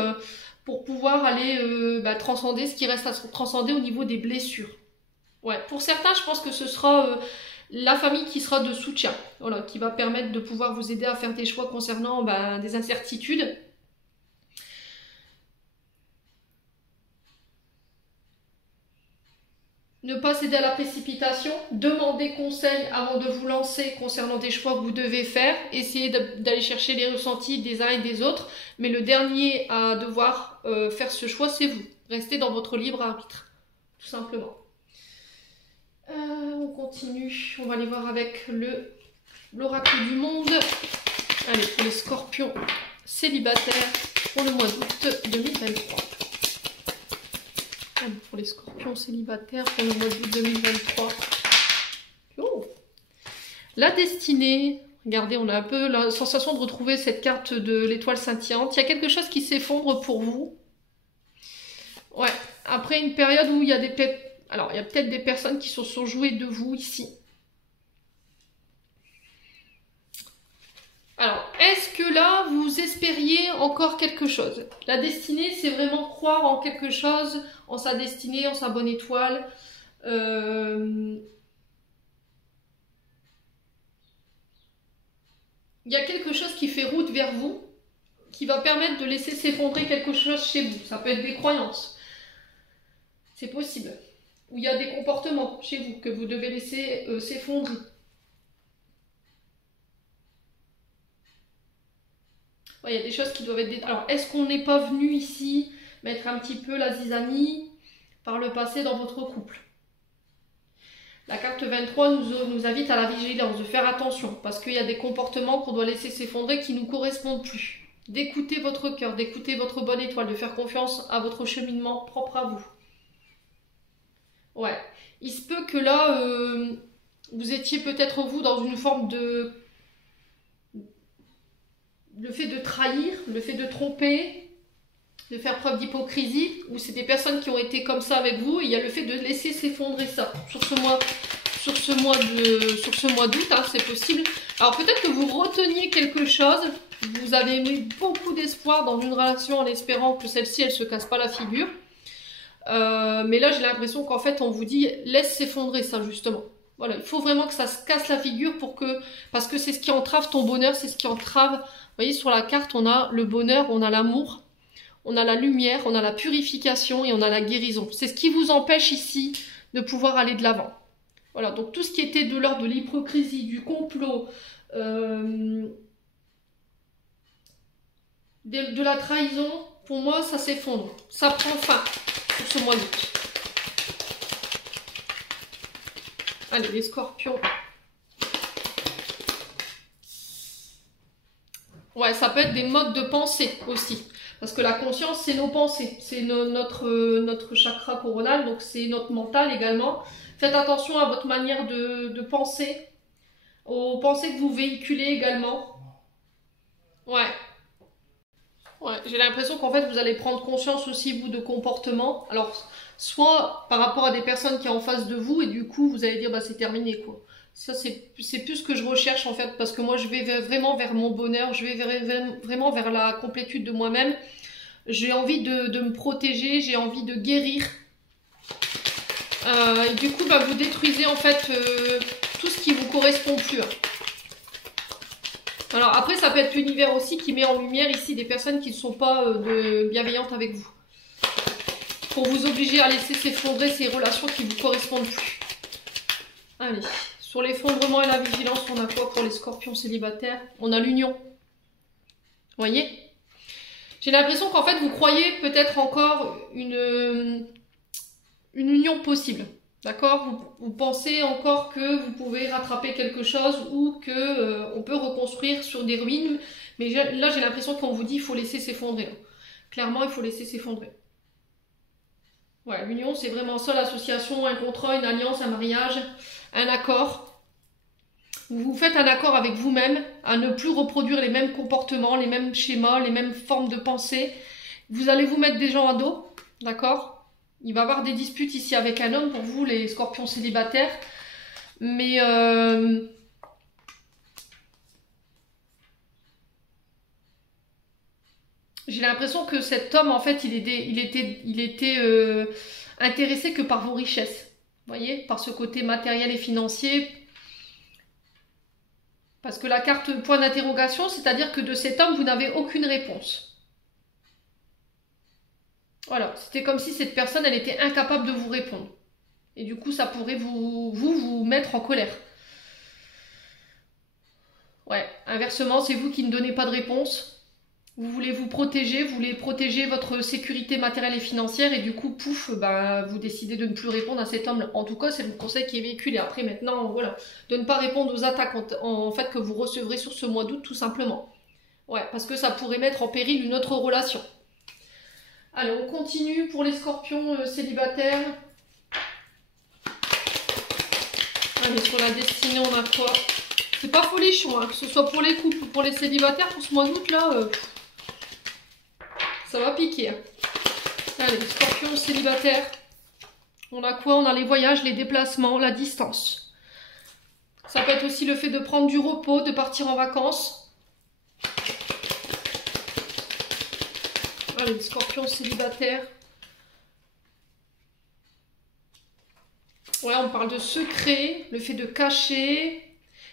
pour pouvoir aller transcender ce qui reste à transcender au niveau des blessures. Ouais, pour certains, je pense que ce sera la famille qui sera de soutien, voilà, qui va permettre de pouvoir vous aider à faire des choix concernant des incertitudes. Ne pas céder à la précipitation, demander conseil avant de vous lancer concernant des choix que vous devez faire, essayez d'aller chercher les ressentis des uns et des autres, mais le dernier à devoir faire ce choix, c'est vous. Restez dans votre libre arbitre, tout simplement. On continue, on va aller voir avec l'oracle du monde. Allez, pour les scorpions célibataires pour le mois d'août 2023. Pour les scorpions célibataires pour le mois d'août 2023. Oh. La destinée. Regardez, on a un peu la sensation de retrouver cette carte de l'étoile scintillante. Il y a quelque chose qui s'effondre pour vous. Ouais, après une période où il y a alors, il y a peut-être des personnes qui se sont jouées de vous ici. Alors, est-ce que là, vous espériez encore quelque chose? La destinée, c'est vraiment croire en quelque chose, en sa destinée, en sa bonne étoile. Il y a quelque chose qui fait route vers vous, qui va permettre de laisser s'effondrer quelque chose chez vous. Ça peut être des croyances. C'est possible. Ou il y a des comportements chez vous que vous devez laisser s'effondrer. Il y a des choses qui doivent être... Alors, est-ce qu'on n'est pas venu ici mettre un petit peu la zizanie par le passé dans votre couple? La carte 23 nous invite à la vigilance, de faire attention, parce qu'il y a des comportements qu'on doit laisser s'effondrer qui ne nous correspondent plus. D'écouter votre cœur, d'écouter votre bonne étoile, de faire confiance à votre cheminement propre à vous. Ouais. Il se peut que là, vous étiez peut-être vous dans une forme de... Le fait de trahir, le fait de tromper, de faire preuve d'hypocrisie, ou c'est des personnes qui ont été comme ça avec vous, et il y a le fait de laisser s'effondrer ça sur ce mois d'août, hein, c'est possible. Alors peut-être que vous reteniez quelque chose, vous avez mis beaucoup d'espoir dans une relation en espérant que celle-ci, elle se casse pas la figure. Mais là, j'ai l'impression qu'en fait, on vous dit, laisse s'effondrer ça, justement. Voilà, il faut vraiment que ça se casse la figure parce que c'est ce qui entrave ton bonheur, c'est ce qui entrave... Vous voyez, sur la carte, on a le bonheur, on a l'amour, on a la lumière, on a la purification et on a la guérison. C'est ce qui vous empêche ici de pouvoir aller de l'avant. Voilà, donc tout ce qui était de l'ordre de l'hypocrisie, du complot, de la trahison, pour moi, ça s'effondre. Ça prend fin pour ce mois d'août. Allez, les scorpions. Ouais, ça peut être des modes de pensée aussi. Parce que la conscience, c'est nos pensées. C'est notre chakra coronal, donc c'est notre mental également. Faites attention à votre manière de penser, aux pensées que vous véhiculez également. Ouais. Ouais, j'ai l'impression qu'en fait, vous allez prendre conscience aussi, vous, de comportements. Alors, soit par rapport à des personnes qui sont en face de vous, et du coup, vous allez dire, bah, c'est terminé, quoi. Ça, c'est plus ce que je recherche, en fait, parce que moi, je vais vraiment vers mon bonheur, je vais vraiment vers la complétude de moi-même. J'ai envie de me protéger, j'ai envie de guérir. Et du coup, bah, vous détruisez, en fait, tout ce qui vous correspond plus. Hein. Alors, après, ça peut être l'univers aussi qui met en lumière ici des personnes qui ne sont pas bienveillantes avec vous. Pour vous obliger à laisser s'effondrer ces relations qui ne vous correspondent plus. Allez. Sur l'effondrement et la vigilance, on a quoi pour les scorpions célibataires? On a l'union. Vous voyez? J'ai l'impression qu'en fait, vous croyez peut-être encore une union possible. D'accord? Vous pensez encore que vous pouvez rattraper quelque chose ou que on peut reconstruire sur des ruines. Mais là, j'ai l'impression qu'on vous dit qu'il faut laisser s'effondrer. Clairement, il faut laisser s'effondrer. Ouais, l'union, c'est vraiment ça, l'association, un contrat, une alliance, un mariage, un accord. Vous faites un accord avec vous-même à ne plus reproduire les mêmes comportements, les mêmes schémas, les mêmes formes de pensée. Vous allez vous mettre des gens à dos, d'accord? Il va y avoir des disputes ici avec un homme pour vous, les scorpions célibataires. Mais j'ai l'impression que cet homme, en fait, il était intéressé que par vos richesses. Vous voyez? Par ce côté matériel et financier. Parce que la carte point d'interrogation, c'est-à-dire que de cet homme, vous n'avez aucune réponse. Voilà, c'était comme si cette personne, elle était incapable de vous répondre. Et du coup, ça pourrait vous mettre en colère. Ouais, inversement, c'est vous qui ne donnez pas de réponse. Vous voulez vous protéger, vous voulez protéger votre sécurité matérielle et financière. Et du coup, pouf, bah, vous décidez de ne plus répondre à cet homme. En tout cas, c'est le conseil qui est véhiculé. Après, maintenant, voilà, de ne pas répondre aux attaques en fait que vous recevrez sur ce mois d'août, tout simplement. Ouais, parce que ça pourrait mettre en péril une autre relation. Allez, on continue pour les scorpions célibataires. Allez, sur la destinée, on a quoi? C'est pas folichon, hein, que ce soit pour les couples ou pour les célibataires, pour ce mois d'août, là, ça va piquer. Hein. Allez, les scorpions célibataires. On a quoi? On a les voyages, les déplacements, la distance. Ça peut être aussi le fait de prendre du repos, de partir en vacances. Allez, les scorpions célibataires. Ouais, on parle de secret, le fait de cacher.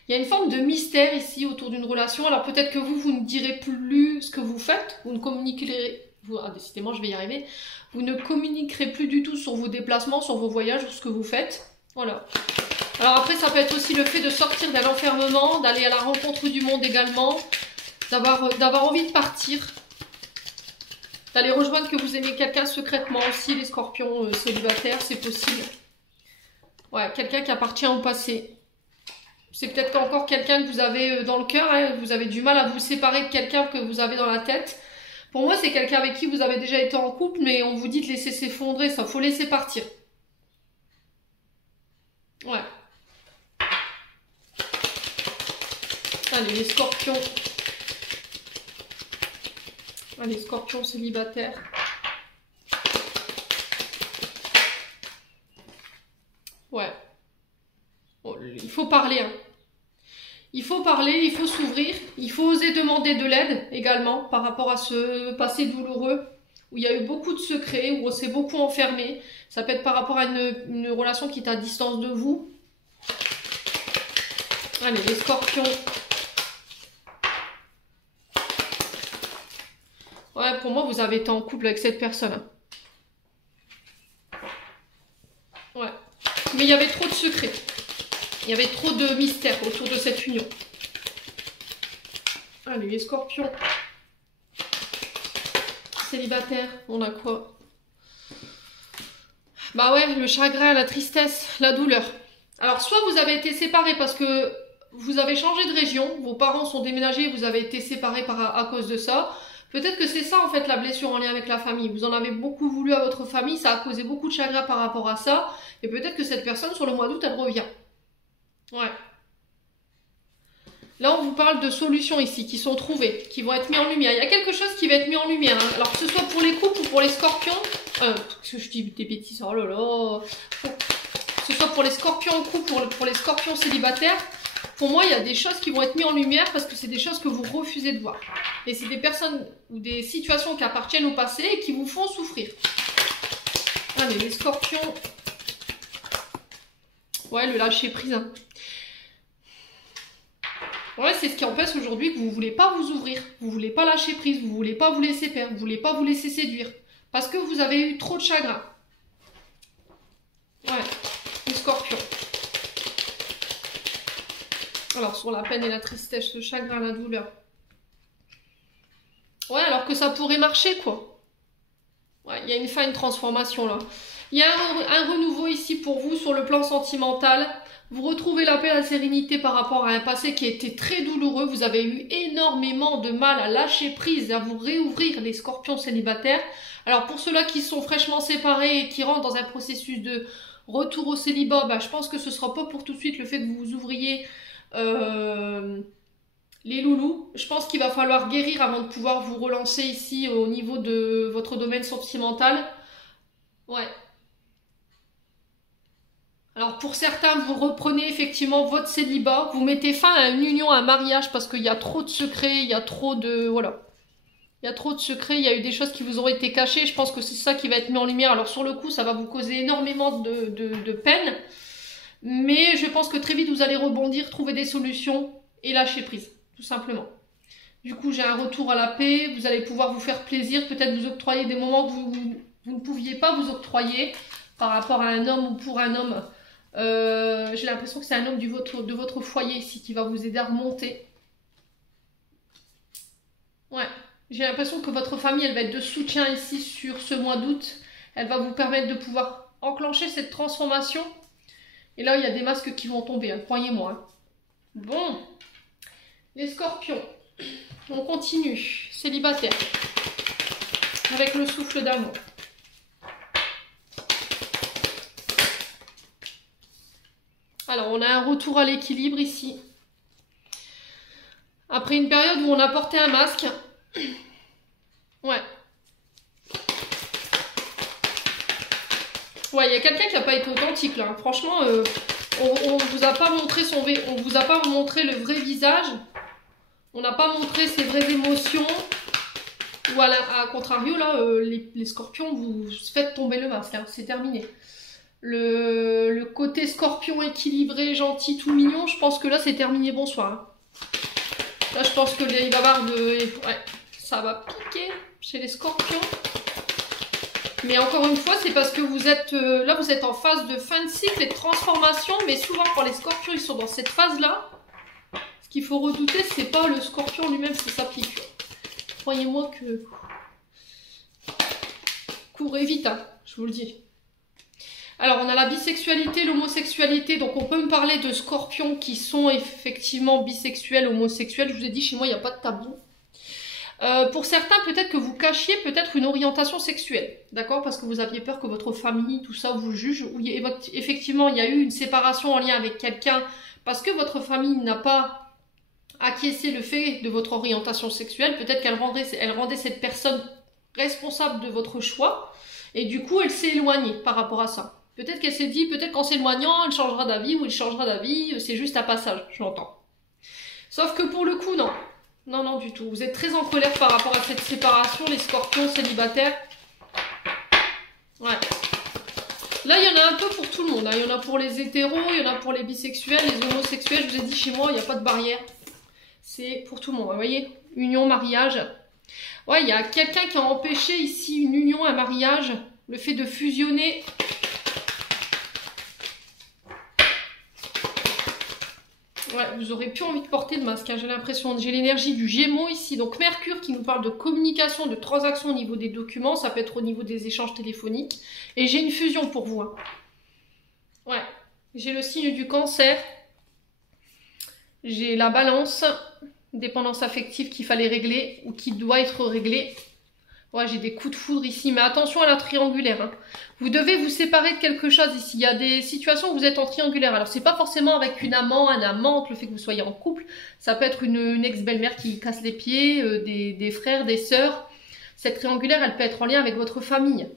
Il y a une forme de mystère ici autour d'une relation. Alors peut-être que vous ne direz plus ce que vous faites. Vous ne communiquerez... décidément, je vais y arriver. Vous ne communiquerez plus du tout sur vos déplacements, sur vos voyages, sur ce que vous faites. Voilà. Alors après, ça peut être aussi le fait de sortir d'un enfermement, d'aller à la rencontre du monde également, d'avoir envie de partir, d'aller rejoindre que vous aimez quelqu'un secrètement aussi, les scorpions célibataires, c'est possible. Ouais, quelqu'un qui appartient au passé. C'est peut-être encore quelqu'un que vous avez dans le cœur, hein, vous avez du mal à vous séparer de quelqu'un que vous avez dans la tête. Pour moi, c'est quelqu'un avec qui vous avez déjà été en couple, mais on vous dit de laisser s'effondrer, ça, faut laisser partir. Ouais. Allez, les scorpions. Allez, scorpions célibataires. Ouais. Bon, il faut parler, hein. Il faut parler, il faut s'ouvrir, il faut oser demander de l'aide également par rapport à ce passé douloureux où il y a eu beaucoup de secrets, où on s'est beaucoup enfermé. Ça peut être par rapport à une relation qui est à distance de vous. Allez, les scorpions. Ouais, pour moi, vous avez été en couple avec cette personne. Ouais. Mais il y avait trop de secrets. Il y avait trop de mystère autour de cette union. Allez, les scorpions. Célibataires, on a quoi? Bah ouais, le chagrin, la tristesse, la douleur. Alors, soit vous avez été séparés parce que vous avez changé de région, vos parents sont déménagés, vous avez été séparés à cause de ça. Peut-être que c'est ça, en fait, la blessure en lien avec la famille. Vous en avez beaucoup voulu à votre famille, ça a causé beaucoup de chagrin par rapport à ça. Et peut-être que cette personne, sur le mois d'août, elle revient. Ouais. Là, on vous parle de solutions ici, qui sont trouvées, qui vont être mises en lumière. Il y a quelque chose qui va être mis en lumière. Hein. Alors, que ce soit pour les couples ou pour les scorpions. Parce que je dis des bêtises, oh là là. Que ce soit pour les scorpions en couple, pour les scorpions célibataires. Pour moi, il y a des choses qui vont être mises en lumière parce que c'est des choses que vous refusez de voir. Et c'est des personnes ou des situations qui appartiennent au passé et qui vous font souffrir. Allez, les scorpions. Ouais, le lâcher prise. Hein. Ouais, c'est ce qui empêche aujourd'hui que vous ne voulez pas vous ouvrir. Vous ne voulez pas lâcher prise, vous ne voulez pas vous laisser faire, vous ne voulez pas vous laisser séduire. Parce que vous avez eu trop de chagrin. Ouais, les scorpions. Alors, sur la peine et la tristesse, le chagrin, la douleur. Ouais, alors que ça pourrait marcher, quoi. Ouais, il y a une fin, une transformation, là. Il y a un renouveau ici pour vous sur le plan sentimental. Vous retrouvez la paix, la sérénité par rapport à un passé qui a été très douloureux. Vous avez eu énormément de mal à lâcher prise, à vous réouvrir, les scorpions célibataires. Alors pour ceux-là qui sont fraîchement séparés et qui rentrent dans un processus de retour au célibat, bah, je pense que ce sera pas pour tout de suite le fait que vous vous ouvriez les loulous. Je pense qu'il va falloir guérir avant de pouvoir vous relancer ici au niveau de votre domaine sentimental. Ouais. Alors pour certains, vous reprenez effectivement votre célibat, vous mettez fin à une union, à un mariage parce qu'il y a trop de secrets, il y a trop de... Voilà. Il y a trop de secrets, il y a eu des choses qui vous auraient été cachées, je pense que c'est ça qui va être mis en lumière. Alors sur le coup, ça va vous causer énormément de peine, mais je pense que très vite vous allez rebondir, trouver des solutions et lâcher prise, tout simplement. Du coup, j'ai un retour à la paix, vous allez pouvoir vous faire plaisir, peut-être vous octroyer des moments que vous ne pouviez pas vous octroyer par rapport à un homme ou pour un homme. J'ai l'impression que c'est un homme de votre foyer ici qui va vous aider à remonter. Ouais, j'ai l'impression que votre famille, elle va être de soutien ici sur ce mois d'août. Elle va vous permettre de pouvoir enclencher cette transformation. Et là, il y a des masques qui vont tomber, hein, croyez-moi. Hein. Bon, les scorpions, on continue. Célibataire, avec le souffle d'amour. Alors, on a un retour à l'équilibre ici. Après une période où on a porté un masque. Ouais. Ouais, il y a quelqu'un qui n'a pas été authentique là. Franchement, on vous a pas montré on vous a pas montré le vrai visage. On n'a pas montré ses vraies émotions. Ou à contrario, là, les scorpions, vous faites tomber le masque. Hein, c'est terminé. Le côté scorpion équilibré, gentil, tout mignon, je pense que là c'est terminé, bonsoir. Hein. Là je pense que il va y avoir ouais, ça va piquer chez les scorpions. Mais encore une fois, c'est parce que vous êtes là, vous êtes en phase de fin de cycle et de transformation, mais souvent quand les scorpions ils sont dans cette phase-là, ce qu'il faut redouter, c'est pas le scorpion lui-même, c'est sa piqûre. Croyez-moi que... Courez vite, hein, je vous le dis. Alors, on a la bisexualité, l'homosexualité. Donc, on peut me parler de scorpions qui sont effectivement bisexuels, homosexuels. Je vous ai dit, chez moi, il n'y a pas de tabou. Pour certains, peut-être que vous cachiez peut-être une orientation sexuelle. D'accord? Parce que vous aviez peur que votre famille, tout ça, vous juge. Ou effectivement, il y a eu une séparation en lien avec quelqu'un parce que votre famille n'a pas acquiescé le fait de votre orientation sexuelle. Peut-être qu'elle rendait cette personne responsable de votre choix. Et du coup, elle s'est éloignée par rapport à ça. Peut-être qu'elle s'est dit, peut-être qu'en s'éloignant, elle changera d'avis ou il changera d'avis, c'est juste un passage, je l'entends. Sauf que pour le coup, non. Non, non, du tout. Vous êtes très en colère par rapport à cette séparation, les scorpions célibataires. Ouais. Là, il y en a un peu pour tout le monde. Hein. Il y en a pour les hétéros, il y en a pour les bisexuels, les homosexuels. Je vous ai dit, chez moi, il n'y a pas de barrière. C'est pour tout le monde. Vous voyez? Union, mariage. Ouais, il y a quelqu'un qui a empêché ici une union, un mariage. Le fait de fusionner... Ouais, vous aurez plus envie de porter de masque, hein, j'ai l'impression. J'ai l'énergie du Gémeaux ici. Donc Mercure qui nous parle de communication, de transaction au niveau des documents. Ça peut être au niveau des échanges téléphoniques. Et j'ai une fusion pour vous. Hein. Ouais, j'ai le signe du Cancer. J'ai la Balance. Dépendance affective qu'il fallait régler ou qui doit être réglée. Ouais, j'ai des coups de foudre ici, mais attention à la triangulaire. Hein. Vous devez vous séparer de quelque chose ici. Il y a des situations où vous êtes en triangulaire. Alors, c'est pas forcément avec une amant, un amant, le fait que vous soyez en couple. Ça peut être une ex-belle-mère qui casse les pieds, des frères, des sœurs. Cette triangulaire, elle peut être en lien avec votre famille.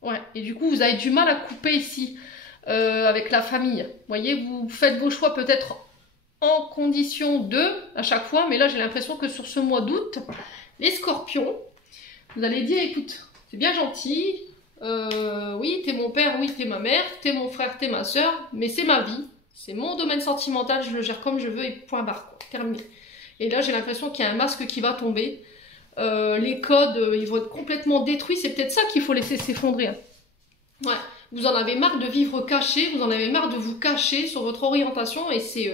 Ouais, et du coup, vous avez du mal à couper ici avec la famille. Vous voyez, vous faites vos choix peut-être en condition de, à chaque fois. Mais là, j'ai l'impression que sur ce mois d'août, les scorpions... Vous allez dire, écoute, c'est bien gentil, oui, t'es mon père, oui, t'es ma mère, t'es mon frère, t'es ma soeur, mais c'est ma vie, c'est mon domaine sentimental, je le gère comme je veux et point barre, quoi, terminé. Et là, j'ai l'impression qu'il y a un masque qui va tomber, les codes, ils vont être complètement détruits, c'est peut-être ça qu'il faut laisser s'effondrer. Hein. Ouais, vous en avez marre de vivre caché, vous en avez marre de vous cacher sur votre orientation et c'est...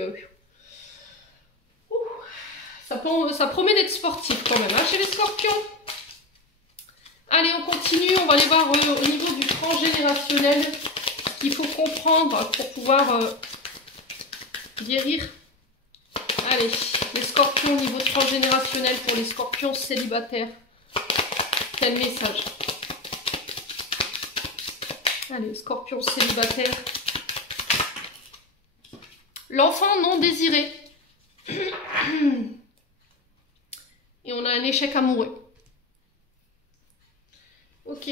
Ça promet d'être sportif quand même, hein, chez les scorpions. Allez, on continue. On va aller voir au niveau du transgénérationnel qu'il faut comprendre pour pouvoir guérir. Allez, les scorpions au niveau transgénérationnel pour les scorpions célibataires. Quel message? Allez, scorpions célibataires. L'enfant non désiré. Et on a un échec amoureux. Ok.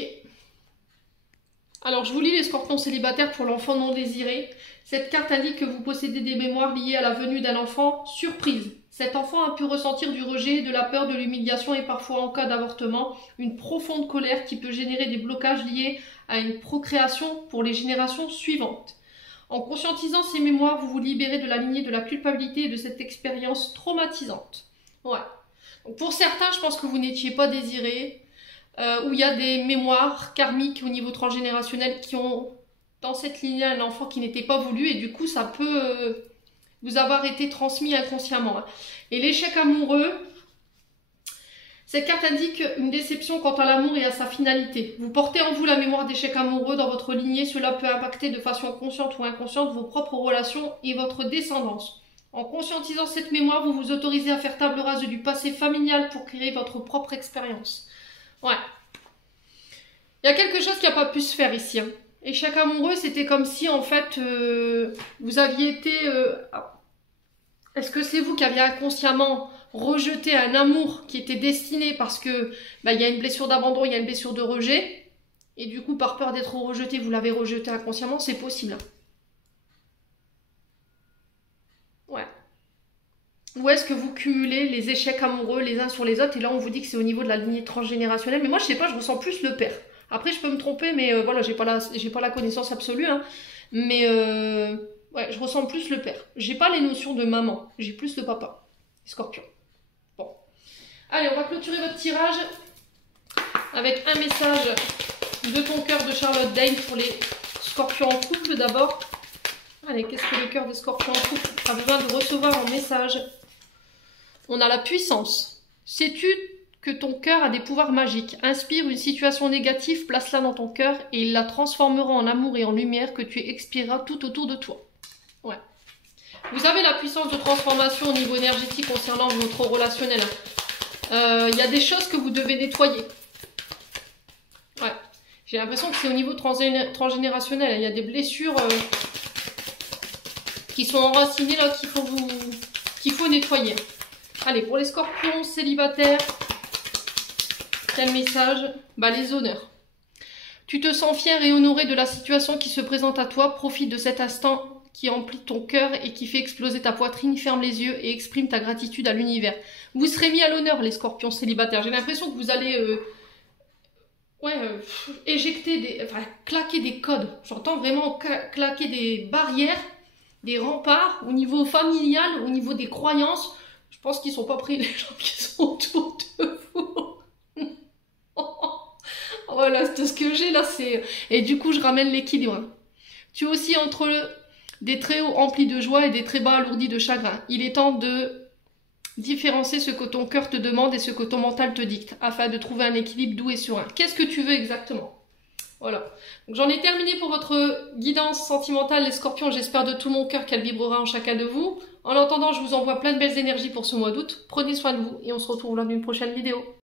Alors, je vous lis les scorpions célibataires pour l'enfant non désiré. Cette carte indique que vous possédez des mémoires liées à la venue d'un enfant surprise. Cet enfant a pu ressentir du rejet, de la peur, de l'humiliation et parfois, en cas d'avortement, une profonde colère qui peut générer des blocages liés à une procréation pour les générations suivantes. En conscientisant ces mémoires, vous vous libérez de la lignée de la culpabilité et de cette expérience traumatisante. Ouais. Donc pour certains, je pense que vous n'étiez pas désiré, où il y a des mémoires karmiques au niveau transgénérationnel qui ont dans cette lignée un enfant qui n'était pas voulu et du coup ça peut vous avoir été transmis inconsciemment. Et l'échec amoureux, cette carte indique une déception quant à l'amour et à sa finalité. Vous portez en vous la mémoire d'échec amoureux dans votre lignée. Cela peut impacter de façon consciente ou inconsciente vos propres relations et votre descendance. En conscientisant cette mémoire, vous vous autorisez à faire table rase du passé familial pour créer votre propre expérience. Ouais. Il y a quelque chose qui n'a pas pu se faire ici. Hein. Échec amoureux, c'était comme si en fait vous aviez été... Est-ce que c'est vous qui aviez inconsciemment rejeté un amour qui était destiné parce que il y a une blessure d'abandon, il y a une blessure de rejet, et du coup par peur d'être rejeté, vous l'avez rejeté inconsciemment, c'est possible. Ouais. Ou est-ce que vous cumulez les échecs amoureux les uns sur les autres, et là on vous dit que c'est au niveau de la lignée transgénérationnelle, mais moi je sais pas, je ressens plus le père. Après je peux me tromper, mais voilà, j'ai pas la connaissance absolue, hein. Mais ouais, je ressens plus le père. J'ai pas les notions de maman, j'ai plus le papa. Scorpion. Bon. Allez, on va clôturer votre tirage avec un message de ton cœur de Charlotte Dane pour les scorpions en couple d'abord. Allez, qu'est-ce que le cœur des scorpions en couple a besoin de recevoir en message? On a la puissance. Sais-tu que ton cœur a des pouvoirs magiques? Inspire une situation négative, place-la dans ton cœur et il la transformera en amour et en lumière que tu expireras tout autour de toi. Ouais. Vous avez la puissance de transformation au niveau énergétique concernant votre relationnel. Il y a des choses que vous devez nettoyer. Ouais. J'ai l'impression que c'est au niveau transgénérationnel. Il y a des blessures qui sont enracinées là qu'il faut nettoyer. Allez, pour les scorpions célibataires, quel message? Les honneurs. Tu te sens fier et honoré de la situation qui se présente à toi. Profite de cet instant qui emplit ton cœur et qui fait exploser ta poitrine. Ferme les yeux et exprime ta gratitude à l'univers. Vous serez mis à l'honneur, les scorpions célibataires. J'ai l'impression que vous allez éjecter claquer des codes. J'entends vraiment claquer des barrières, des remparts au niveau familial, au niveau des croyances. Je pense qu'ils sont pas pris, les gens qui sont autour de vous. Voilà, c'est ce que j'ai là, c'est... Et du coup, je ramène l'équilibre. Tu es aussi entre des très hauts emplis de joie et des très bas alourdis de chagrin. Il est temps de différencier ce que ton cœur te demande et ce que ton mental te dicte, afin de trouver un équilibre doux et serein. Qu'est-ce que tu veux exactement? Voilà. Donc j'en ai terminé pour votre guidance sentimentale, les scorpions. J'espère de tout mon cœur qu'elle vibrera en chacun de vous. En attendant, je vous envoie plein de belles énergies pour ce mois d'août. Prenez soin de vous et on se retrouve lors d'une prochaine vidéo.